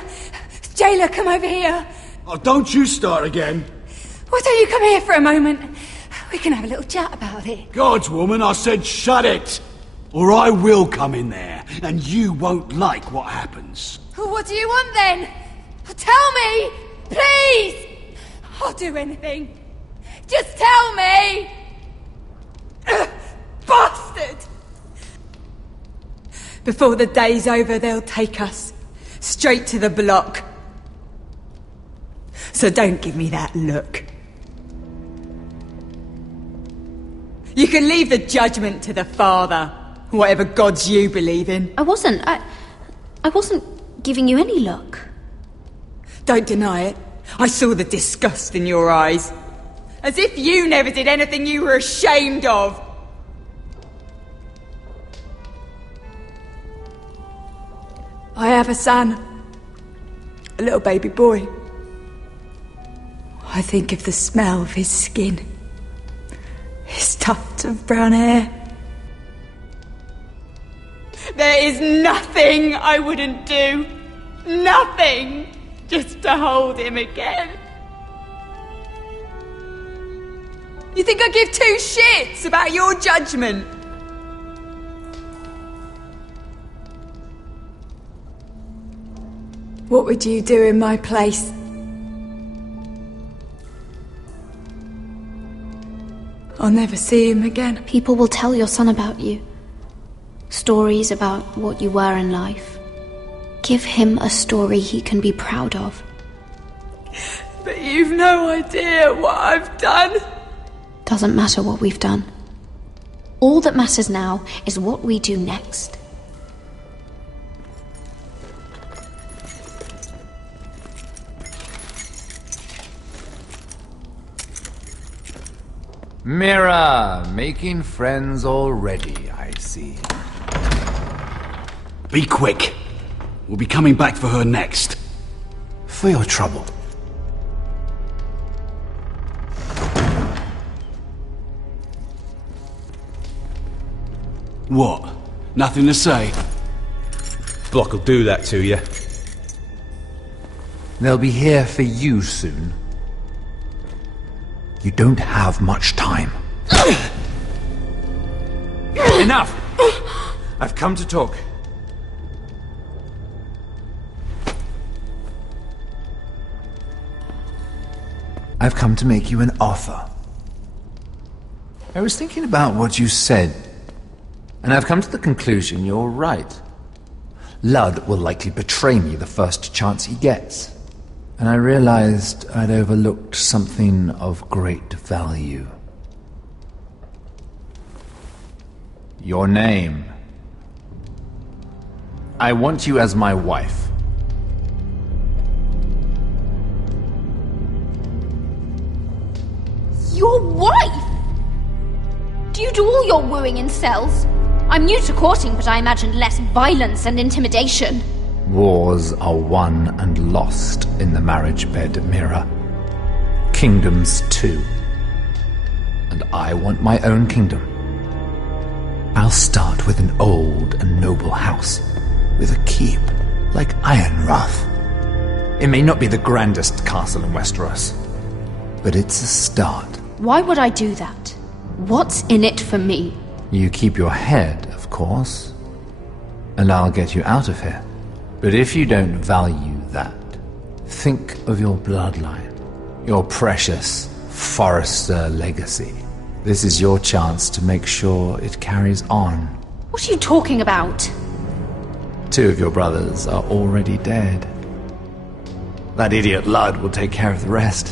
Jailer, come over here! Oh, don't you start again. Why don't you come here for a moment? We can have a little chat about it. God's woman, I said shut it! Or I will come in there, and you won't like what happens. What do you want then? Tell me! Please! I'll do anything. Just tell me! Bastard! Before the day's over, they'll take us straight to the block. So don't give me that look. You can leave the judgment to the Father, whatever gods you believe in. I wasn't giving you any look. Don't deny it. I saw the disgust in your eyes. As if you never did anything you were ashamed of. I have a son. A little baby boy. I think of the smell of his skin. His tuft of brown hair. There is nothing I wouldn't do. Nothing. Just to hold him again. You think I give two shits about your judgment? What would you do in my place? I'll never see him again. People will tell your son about you. Stories about what you were in life. Give him a story he can be proud of. But you've no idea what I've done. Doesn't matter what we've done. All that matters now is what we do next. Mira, making friends already, I see. Be quick. will be coming back for her next. For your trouble. What? Nothing to say? Block will do that to you. They'll be here for you soon. You don't have much time. Enough! I've come to talk. I've come to make you an offer. I was thinking about what you said, and I've come to the conclusion you're right. Ludd will likely betray me the first chance he gets. And I realized I'd overlooked something of great value. Your name. I want you as my wife. Your wife? Do you do all your wooing in cells? I'm new to courting, but I imagined less violence and intimidation. Wars are won and lost in the marriage bed, Mira. Kingdoms too. And I want my own kingdom. I'll start with an old and noble house, with a keep, like Ironrath. It may not be the grandest castle in Westeros, but it's a start. Why would I do that? What's in it for me? You keep your head, of course, and I'll get you out of here. But if you don't value that, think of your bloodline, your precious Forrester legacy. This is your chance to make sure it carries on. What are you talking about? 2 of your brothers are already dead. That idiot Ludd will take care of the rest.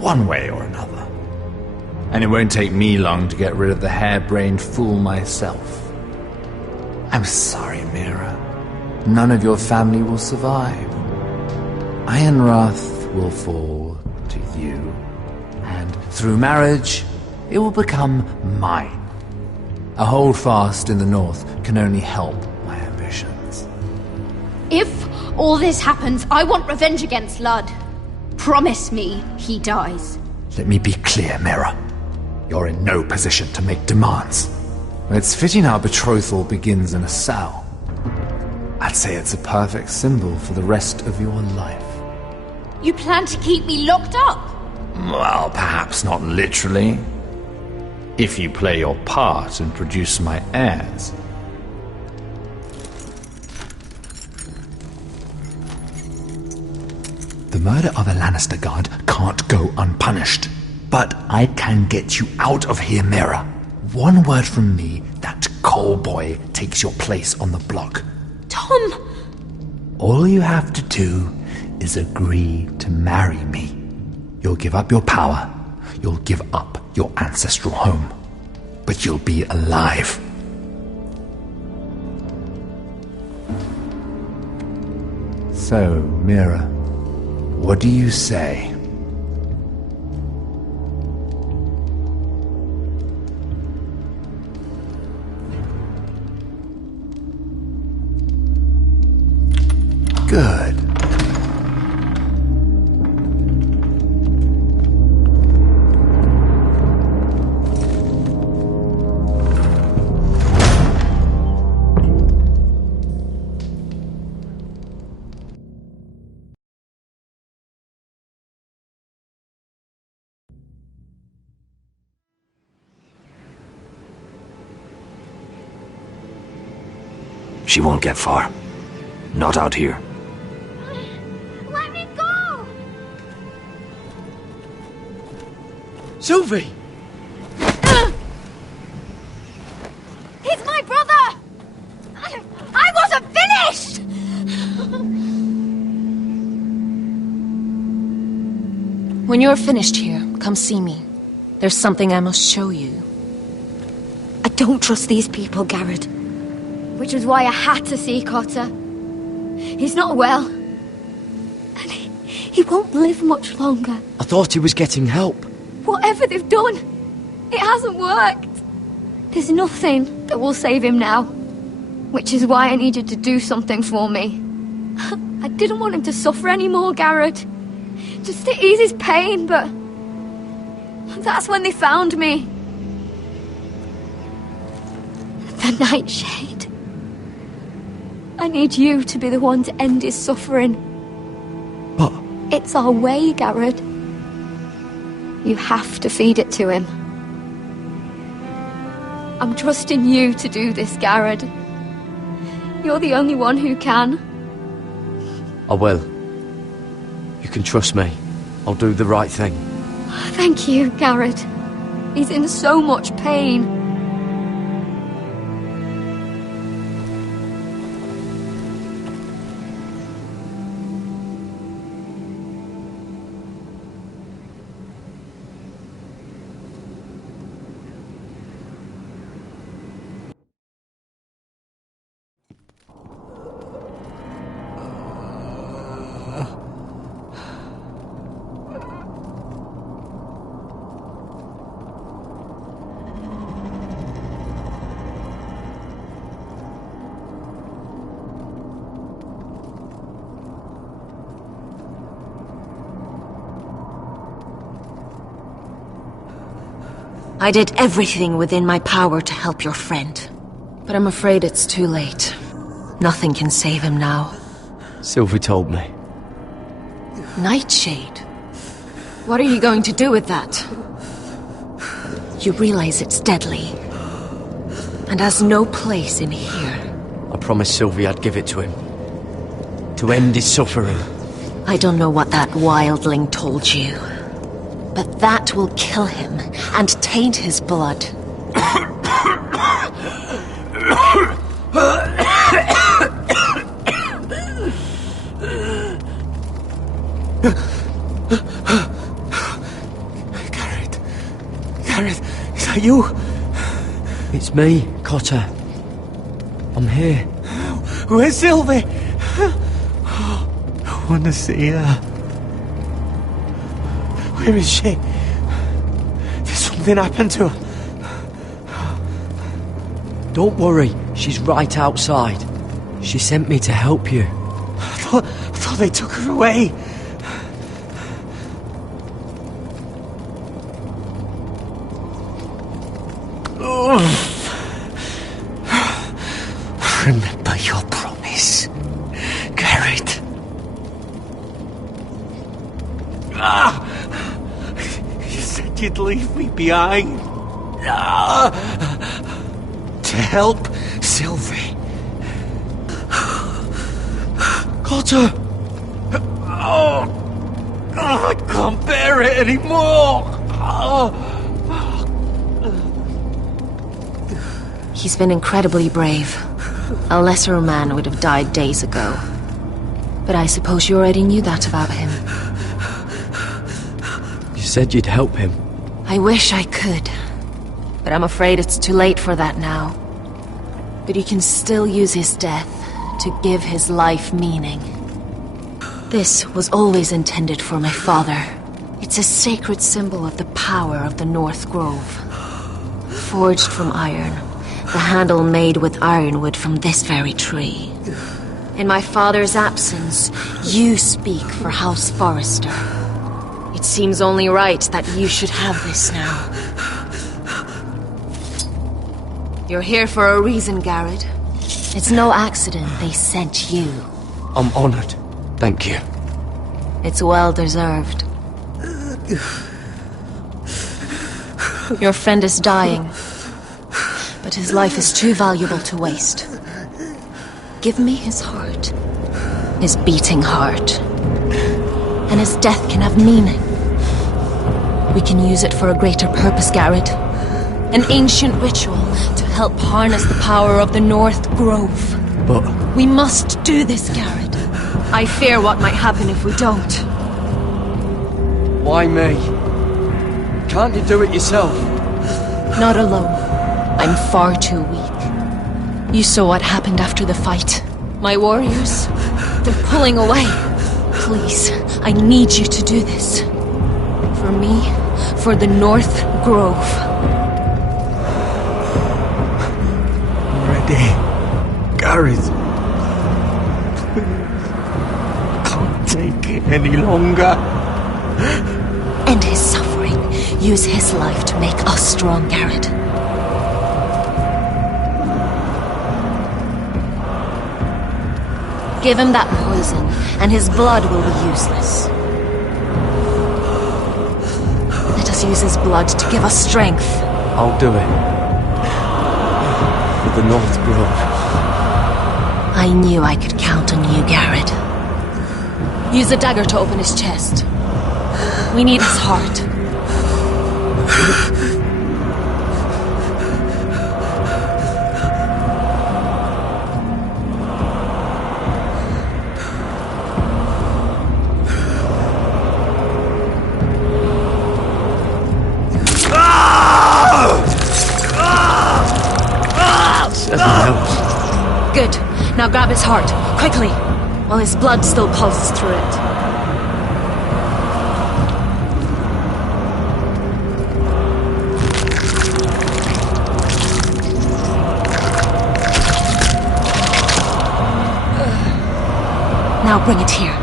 One way or another. And it won't take me long to get rid of the harebrained fool myself. I'm sorry, Mira. None of your family will survive. Ironrath will fall to you. And through marriage, it will become mine. A holdfast in the north can only help my ambitions. If all this happens, I want revenge against Ludd. Promise me he dies. Let me be clear, Mira. You're in no position to make demands. It's fitting our betrothal begins in a cell. I'd say it's a perfect symbol for the rest of your life. You plan to keep me locked up? Well, perhaps not literally. If you play your part and produce my heirs. The murder of a Lannister guard can't go unpunished. But I can get you out of here, Mira. One word from me, that coal boy takes your place on the block. Tom! All you have to do is agree to marry me. You'll give up your power. You'll give up your ancestral home. But you'll be alive. So, Mira, what do you say? Good. She won't get far. Not out here. Let me go! Sylvie! He's my brother! I wasn't finished! When you're finished here, come see me. There's something I must show you. I don't trust these people, Garrett. Which was why I had to see Cotter. He's not well. And he won't live much longer. I thought he was getting help. Whatever they've done, it hasn't worked. There's nothing that will save him now. Which is why I needed to do something for me. I didn't want him to suffer anymore, Garrett. Just to ease his pain, but... that's when they found me. The Nightshade. I need you to be the one to end his suffering. But... it's our way, Garrett. You have to feed it to him. I'm trusting you to do this, Garrett. You're the only one who can. I will. You can trust me. I'll do the right thing. Thank you, Garrett. He's in so much pain. I did everything within my power to help your friend. But I'm afraid it's too late. Nothing can save him now. Sylvie told me. Nightshade? What are you going to do with that? You realize it's deadly. And has no place in here. I promised Sylvie I'd give it to him. To end his suffering. I don't know what that wildling told you. But that will kill him and taint his blood. Garrett, is that you? It's me, Cotter. I'm here. Where's Sylvie? I want to see her. Where is she? Did something happen to her? Don't worry, she's right outside. She sent me to help you. I thought they took her away. Remember your promise, Garrett. You said you'd leave me behind. To help Sylvie. Cotter! Oh, I can't bear it anymore. He's been incredibly brave. A lesser man would have died days ago. But I suppose you already knew that about him. You said you'd help him. I wish I could. But I'm afraid it's too late for that now. But you can still use his death to give his life meaning. This was always intended for my father. It's a sacred symbol of the power of the North Grove. Forged from iron, the handle made with ironwood from this very tree. In my father's absence, you speak for House Forrester. It seems only right that you should have this now. You're here for a reason, Garrett. It's no accident they sent you. I'm honored. Thank you. It's well deserved. Your friend is dying, but his life is too valuable to waste. Give me his heart. His beating heart. And his death can have meaning. We can use it for a greater purpose, Garrett. An ancient ritual to help harness the power of the North Grove. But... we must do this, Garrett. I fear what might happen if we don't. Why me? Can't you do it yourself? Not alone. I'm far too weak. You saw what happened after the fight. My warriors, they're pulling away. Please, I need you to do this. For me, for the North Grove. Ready. Go! Gareth. Please. Can't take it any longer. End his suffering. Use his life to make us strong, Garrett. Give him that poison, and his blood will be useless. Let us use his blood to give us strength. I'll do it. For the North Grove. I knew I could count on you, Garrett. Use the dagger to open his chest. We need his heart. Good. Now grab his heart, quickly, while his blood still pulses through it. Now bring it here.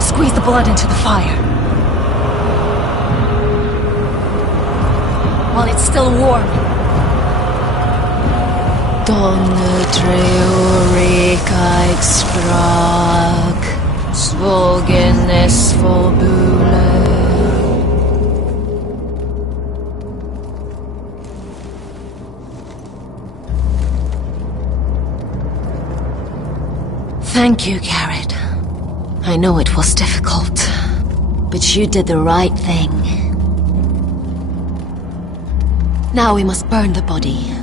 Squeeze the blood into the fire. While it's still warm. Donne treorekaig sprag, svogenes forbule. Thank you, Garrett. I know it was difficult, but you did the right thing. Now we must burn the body.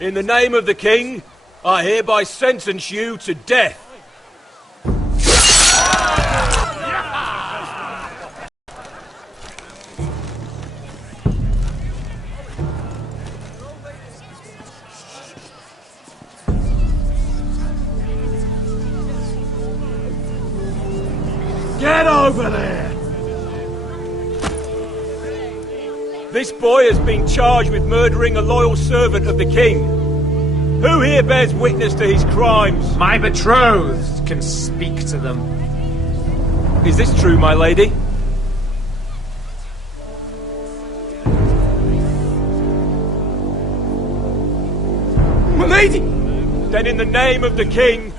In the name of the king, I hereby sentence you to death. Get over there! This boy has been charged with murdering a loyal servant of the king. Who here bears witness to his crimes? My betrothed can speak to them. Is this true, my lady? My lady! Then in the name of the king,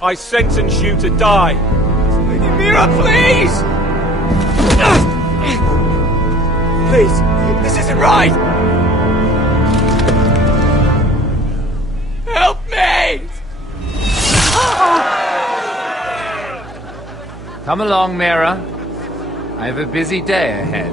I sentence you to die. Lady Mira, please! Please, this isn't right! Help me! Come along, Mira. I have a busy day ahead.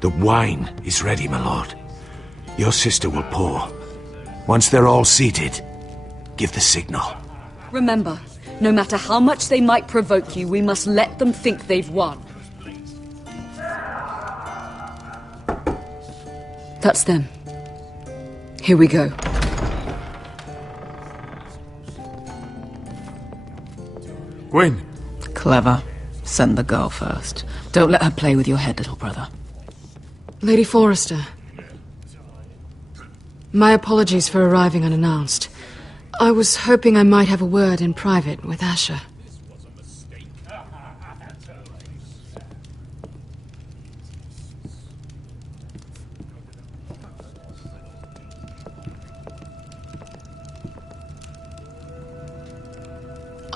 The wine is ready, my lord. Your sister will pour. Once they're all seated, give the signal. Remember, no matter how much they might provoke you, we must let them think they've won. That's them. Here we go. Gwyn. Clever. Send the girl first. Don't let her play with your head, little brother. Lady Forrester. My apologies for arriving unannounced. I was hoping I might have a word in private with Asher.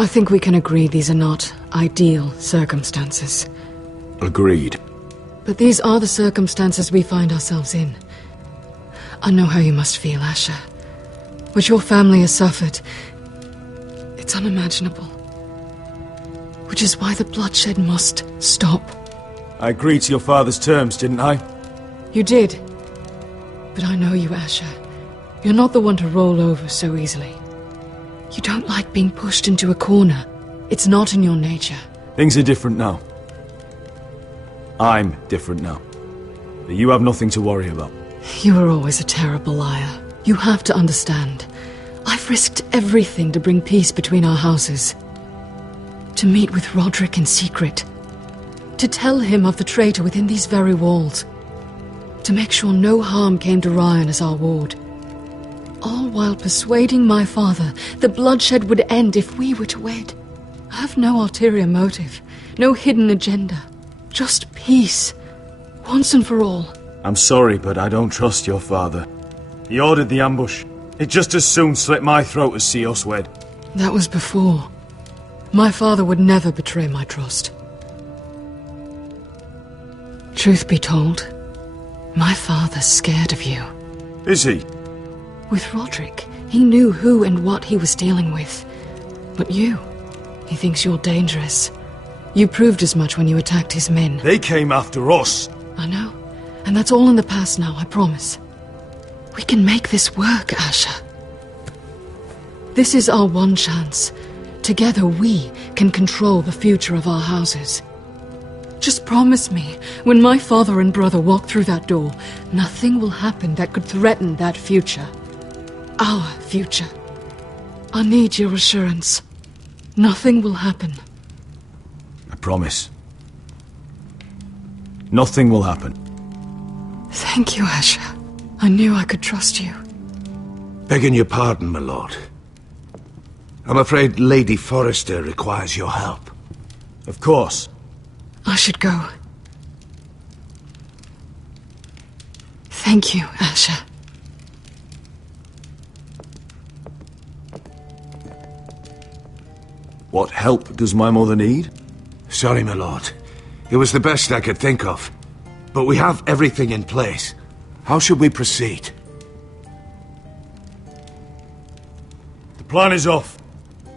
I think we can agree these are not ideal circumstances. Agreed. But these are the circumstances we find ourselves in. I know how you must feel, Asher. What your family has suffered, it's unimaginable. Which is why the bloodshed must stop. I agreed to your father's terms, didn't I? You did. But I know you, Asher. You're not the one to roll over so easily. You don't like being pushed into a corner. It's not in your nature. Things are different now. I'm different now. But you have nothing to worry about. You were always a terrible liar. You have to understand. I've risked everything to bring peace between our houses. To meet with Roderick in secret. To tell him of the traitor within these very walls. To make sure no harm came to Ryan as our ward. All while persuading my father the bloodshed would end if we were to wed. I have no ulterior motive, no hidden agenda. Just peace, once and for all. I'm sorry, but I don't trust your father. He ordered the ambush. He'd just as soon slit my throat as see us wed. That was before. My father would never betray my trust. Truth be told, my father's scared of you. Is he? With Roderick, he knew who and what he was dealing with. But you, he thinks you're dangerous. You proved as much when you attacked his men. They came after us. I know. And that's all in the past now, I promise. We can make this work, Asher. This is our one chance. Together we can control the future of our houses. Just promise me, when my father and brother walk through that door, nothing will happen that could threaten that future. Our future. I need your assurance. Nothing will happen. I promise. Nothing will happen. Thank you, Asher. I knew I could trust you. Begging your pardon, my lord. I'm afraid Lady Forrester requires your help. Of course. I should go. Thank you, Asher. What help does my mother need? Sorry, my lord. It was the best I could think of. But we have everything in place. How should we proceed? The plan is off.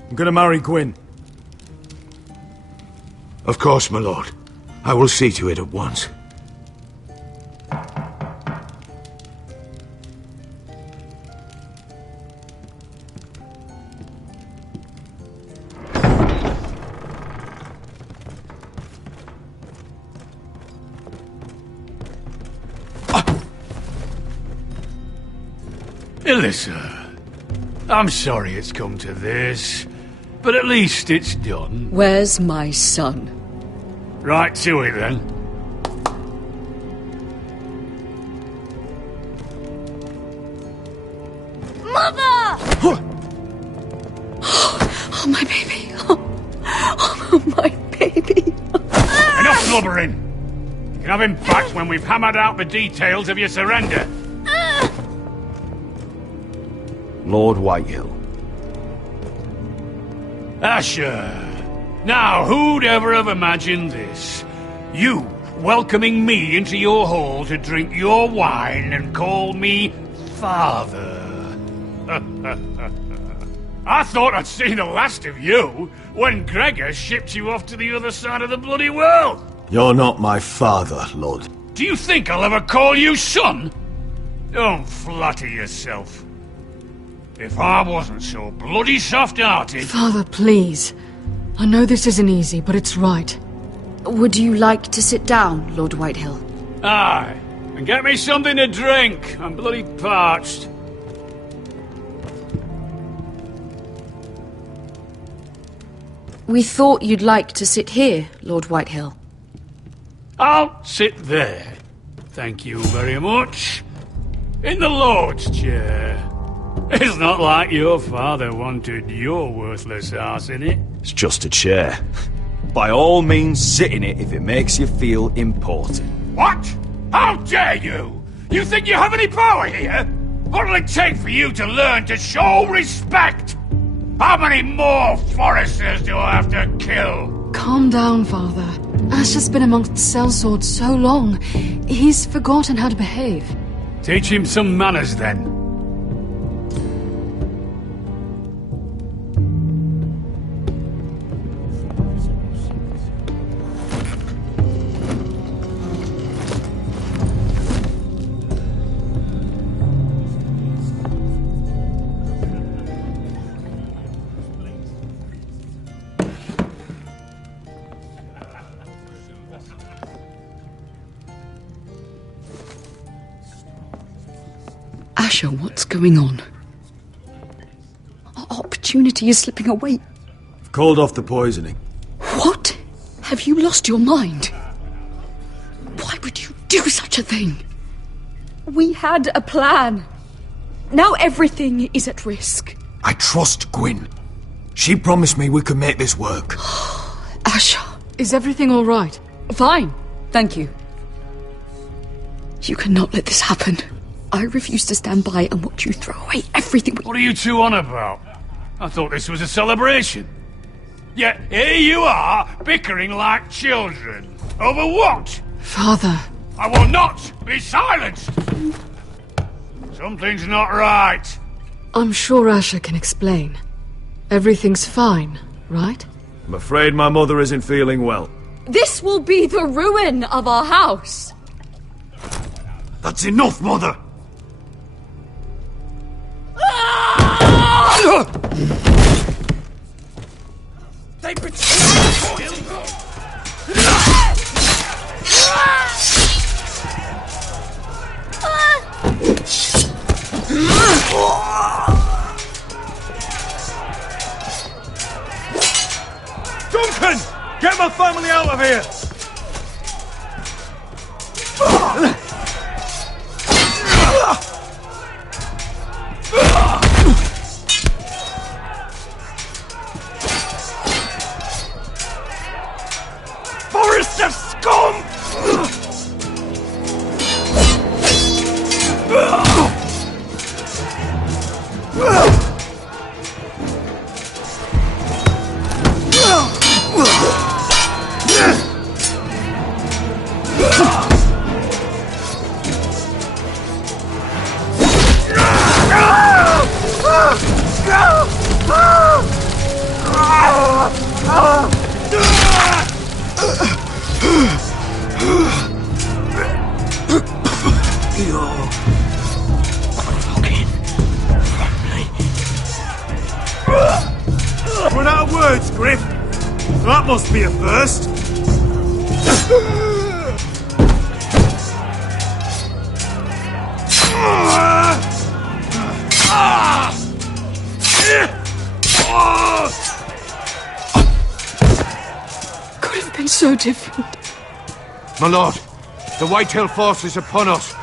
I'm gonna marry Gwyn. Of course, my lord. I will see to it at once. Alyssa, I'm sorry it's come to this, but at least it's done. Where's my son? Right to it, then. Mother! Oh, my baby. Oh, my baby. Enough blubbering! You can have him back when we've hammered out the details of your surrender. Lord Whitehill. Asher! Now, who'd ever have imagined this? You welcoming me into your hall to drink your wine and call me father. I thought I'd seen the last of you when Gregor shipped you off to the other side of the bloody world. You're not my father, Lord. Do you think I'll ever call you son? Don't flatter yourself. If I wasn't so bloody soft-hearted... Father, please. I know this isn't easy, but it's right. Would you like to sit down, Lord Whitehill? Aye, and get me something to drink. I'm bloody parched. We thought you'd like to sit here, Lord Whitehill. I'll sit there. Thank you very much. In the Lord's chair. It's not like your father wanted your worthless ass in it. It's just a chair. By all means, sit in it if it makes you feel important. What? How dare you? You think you have any power here? What'll it take for you to learn to show respect? How many more Foresters do I have to kill? Calm down, Father. Ash has been amongst sellswords so long, he's forgotten how to behave. Teach him some manners, then. Asher, what's going on? Our opportunity is slipping away. I've called off the poisoning. What? Have you lost your mind? Why would you do such a thing? We had a plan. Now everything is at risk. I trust Gwyn. She promised me we could make this work. Asher, is everything all right? Fine, thank you. You cannot let this happen. I refuse to stand by and watch you throw away everything we... What are you two on about? I thought this was a celebration. Yet here you are, bickering like children. Over what? Father. I will not be silenced! Something's not right. I'm sure Asher can explain. Everything's fine, right? I'm afraid my mother isn't feeling well. This will be the ruin of our house. That's enough, Mother! They betrayed Duncan! Get my family out of here! Forrester scum! Run out of words, Griff. That must be a first. Could have been so different. My lord, the Whitehill force is upon us.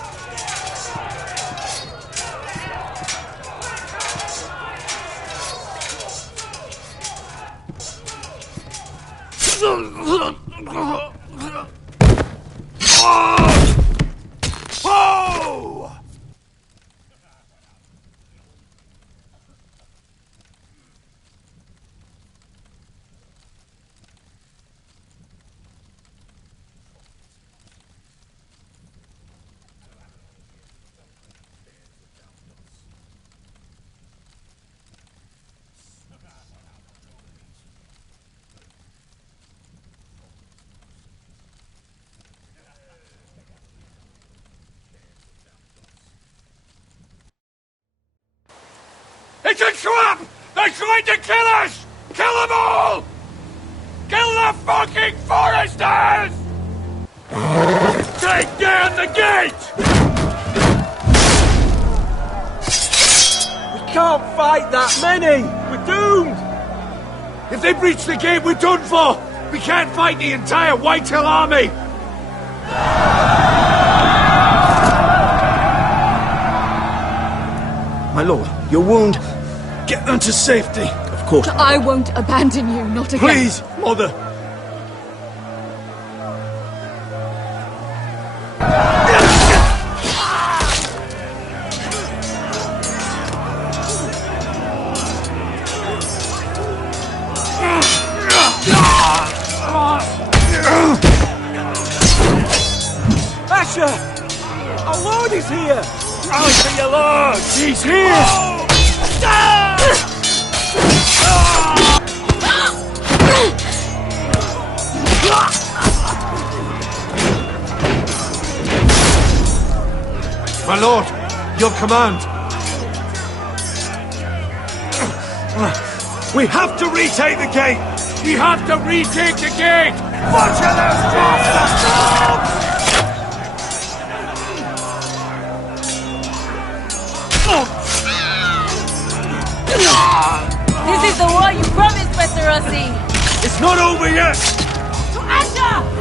It's a trap! They're trying to kill us! Kill them all! Kill the fucking Foresters! Take down the gate! We can't fight that many! We're doomed! If they breach the gate, we're done for! We can't fight the entire Whitehill army! My lord, your wound... Get them to safety. Of course. I won't abandon you, not again. Please, Mother. Asher! Our lord is here! Rally to your lord! He's here! My lord, your command. We have to retake the gate! We have to retake the gate! Butcher those bastards! This is the war you promised, Westerosi! It's not over yet! To Asher!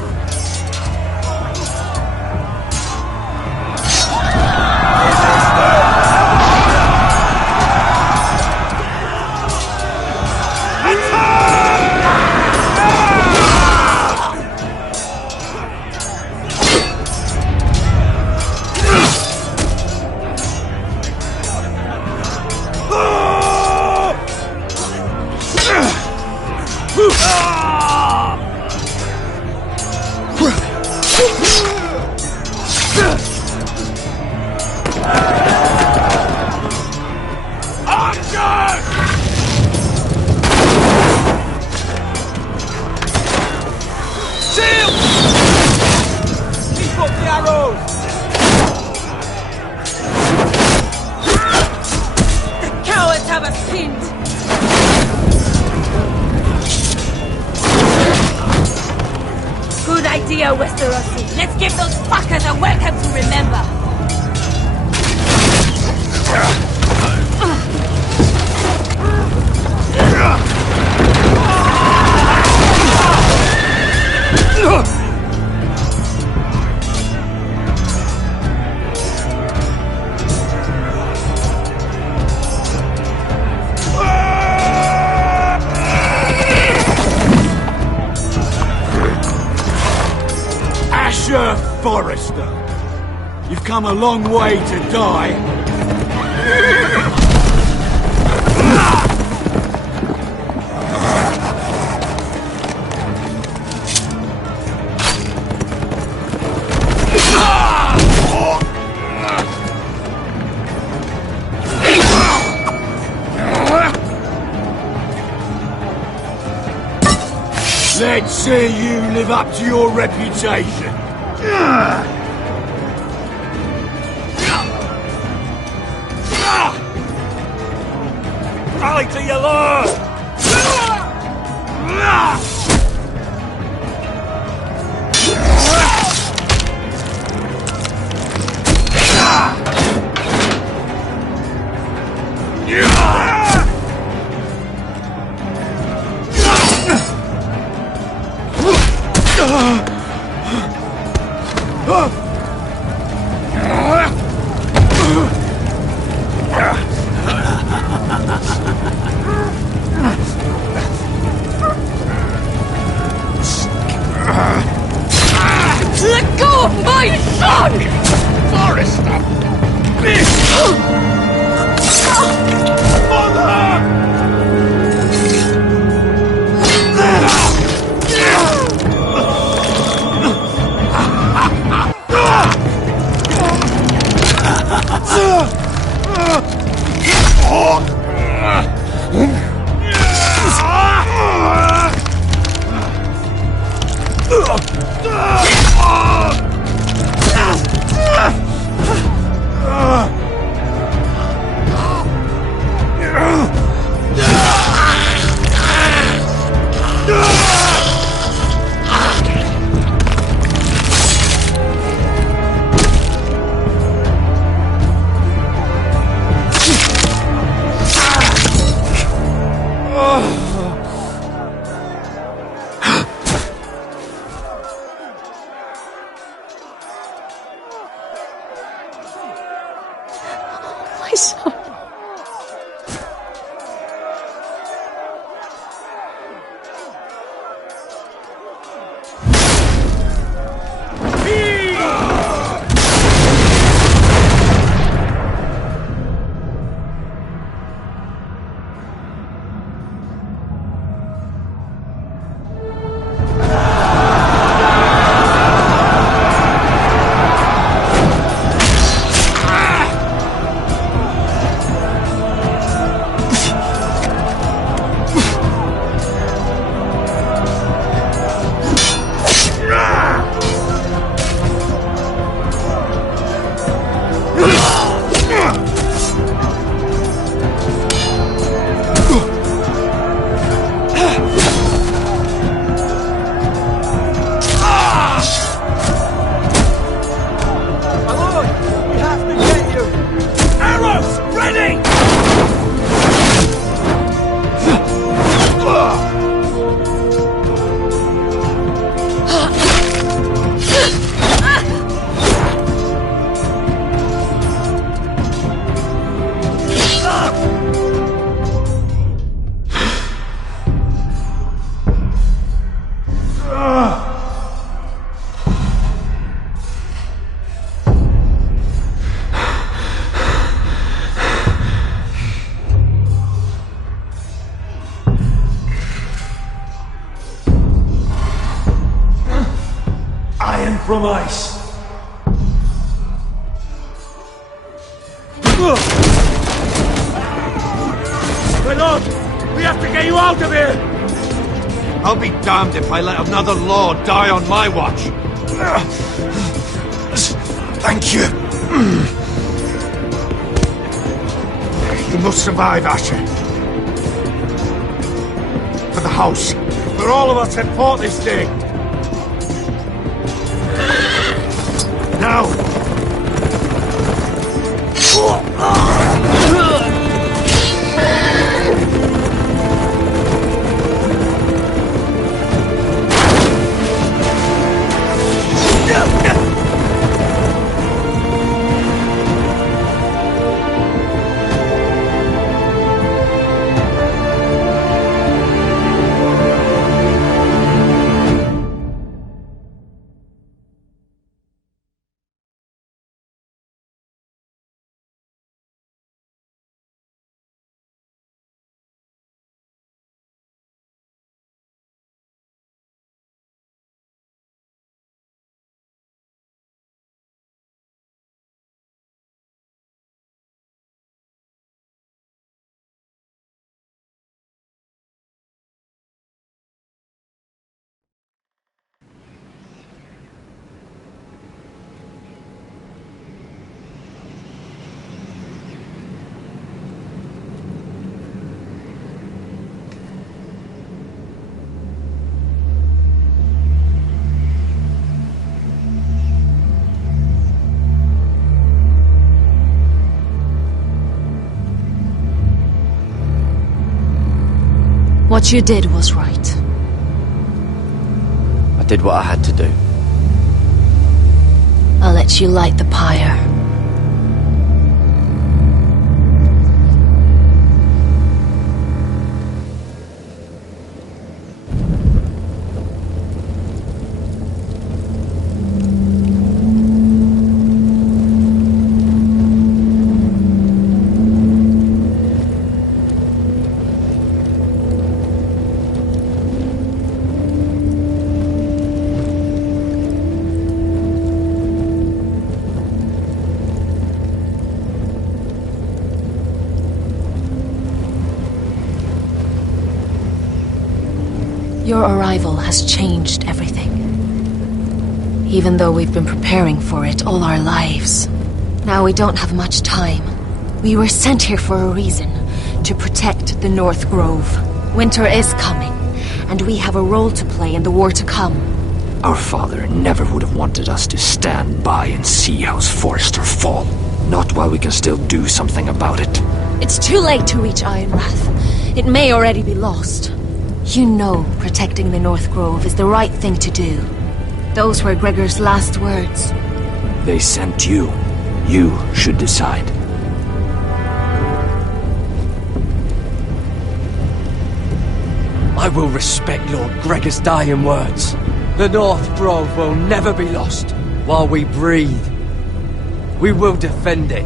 Westerosi. Let's give those fuckers a welcome to remember. Forrester, you've come a long way to die. Let's see you live up to your reputation. Rally to your lord! Let go of my son! Forrester! from ice. My lord, we have to get you out of here! I'll be damned if I let another lord die on my watch. Thank you. You must survive, Asher. For the house. For all of us that fought this day. Now! What you did was right. I did what I had to do. I'll let you light the pyre. Your arrival has changed everything. Even though we've been preparing for it all our lives. Now we don't have much time. We were sent here for a reason. To protect the North Grove. Winter is coming, and we have a role to play in the war to come. Our father never would have wanted us to stand by and see House Forrester fall. Not while we can still do something about it. It's too late to reach Ironrath. It may already be lost. You know protecting the North Grove is the right thing to do. Those were Gregor's last words. They sent you. You should decide. I will respect Lord Gregor's dying words. The North Grove will never be lost. While we breathe, we will defend it.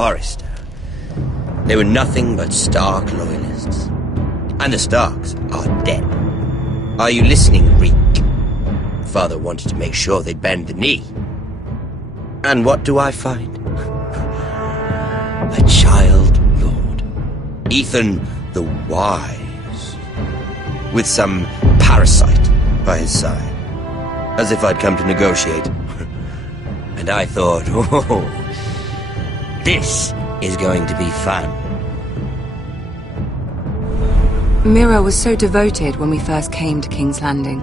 Forrester. They were nothing but Stark loyalists. And the Starks are dead. Are you listening, Reek? Father wanted to make sure they'd bend the knee. And what do I find? A child lord. Ethan the Wise. With some parasite by his side. As if I'd come to negotiate. And I thought, oh, this is going to be fun. Mira was so devoted when we first came to King's Landing.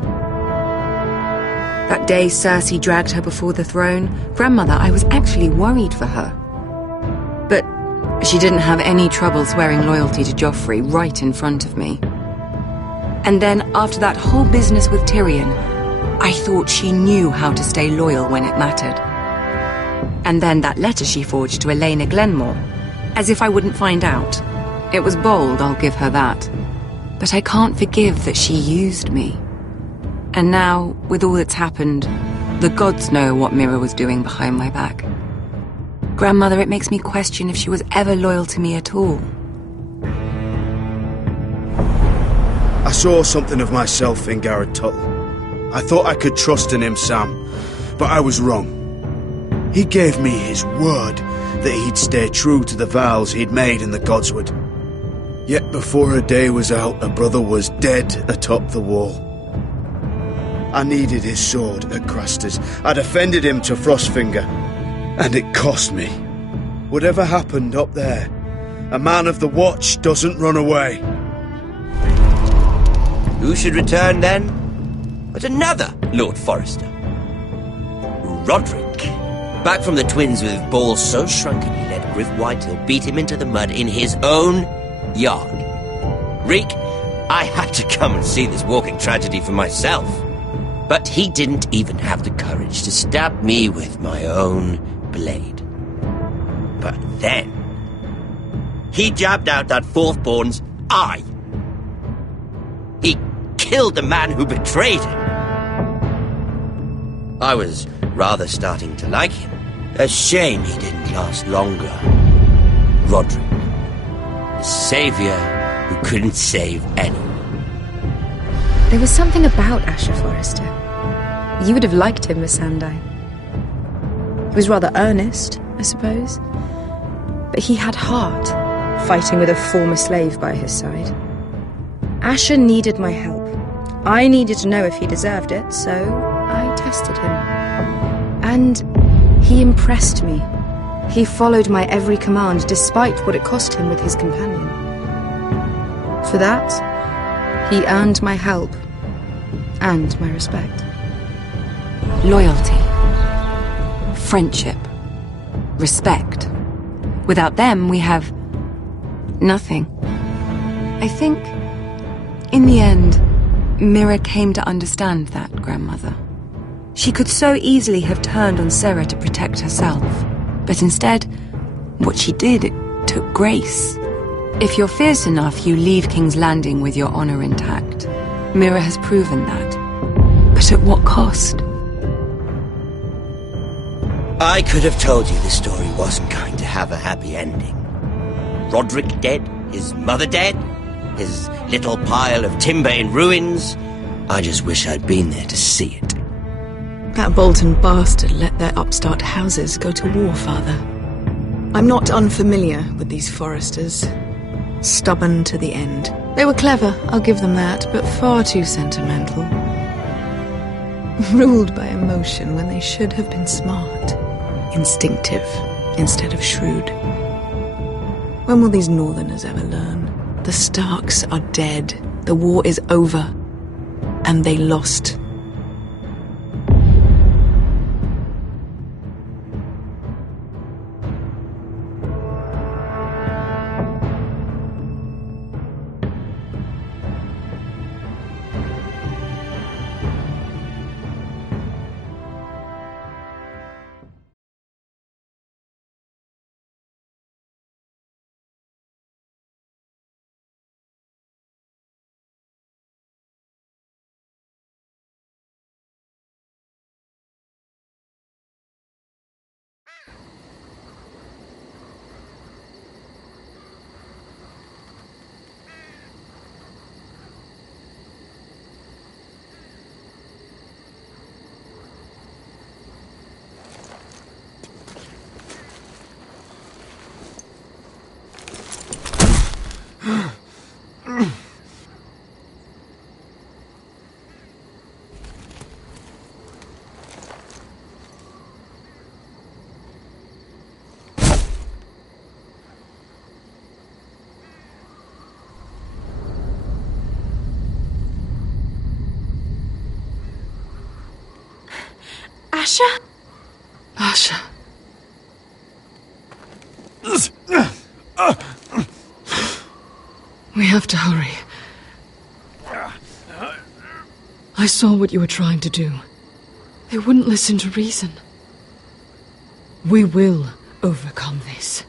That day Cersei dragged her before the throne, Grandmother, I was actually worried for her. But she didn't have any trouble swearing loyalty to Joffrey right in front of me. And then, after that whole business with Tyrion, I thought she knew how to stay loyal when it mattered. And then that letter she forged to Elena Glenmore, as if I wouldn't find out. It was bold, I'll give her that. But I can't forgive that she used me. And now, with all that's happened, the gods know what Mira was doing behind my back. Grandmother, it makes me question if she was ever loyal to me at all. I saw something of myself in Garrett Tuttle. I thought I could trust in him, Sam, but I was wrong. He gave me his word that he'd stay true to the vows he'd made in the Godswood. Yet before a day was out, a brother was dead atop the wall. I needed his sword at Craster's. I defended him to Frostfinger, and it cost me. Whatever happened up there, a man of the Watch doesn't run away. Who should return then? But another Lord Forrester. Roderick. Back from the twins with balls so shrunken he let Griff Whitehill beat him into the mud in his own yard. Reek, I had to come and see this walking tragedy for myself. But he didn't even have the courage to stab me with my own blade. But then, he jabbed out that fourthborn's eye. He killed the man who betrayed him. I was rather starting to like him. A shame he didn't last longer. Roderick, the savior who couldn't save anyone. There was something about Asher Forrester. You would have liked him, Miss Sandai. He was rather earnest, I suppose. But he had heart, fighting with a former slave by his side. Asher needed my help. I needed to know if he deserved it, so I tested him. And he impressed me. He followed my every command, despite what it cost him with his companion. For that, he earned my help and my respect. Loyalty. Friendship. Respect. Without them, we have nothing. I think, in the end, Mira came to understand that, Grandmother. She could so easily have turned on Sarah to protect herself. But instead, what she did, it took grace. If you're fierce enough, you leave King's Landing with your honor intact. Mira has proven that. But at what cost? I could have told you this story wasn't going to have a happy ending. Roderick dead, his mother dead, his little pile of timber in ruins. I just wish I'd been there to see it. That Bolton bastard let their upstart houses go to war, Father. I'm not unfamiliar with these Forresters. Stubborn to the end. They were clever, I'll give them that, but far too sentimental. Ruled by emotion when they should have been smart. Instinctive instead of shrewd. When will these Northerners ever learn? The Starks are dead. The war is over. And they lost. Asha? Asha. We have to hurry. I saw what you were trying to do. They wouldn't listen to reason. We will overcome this.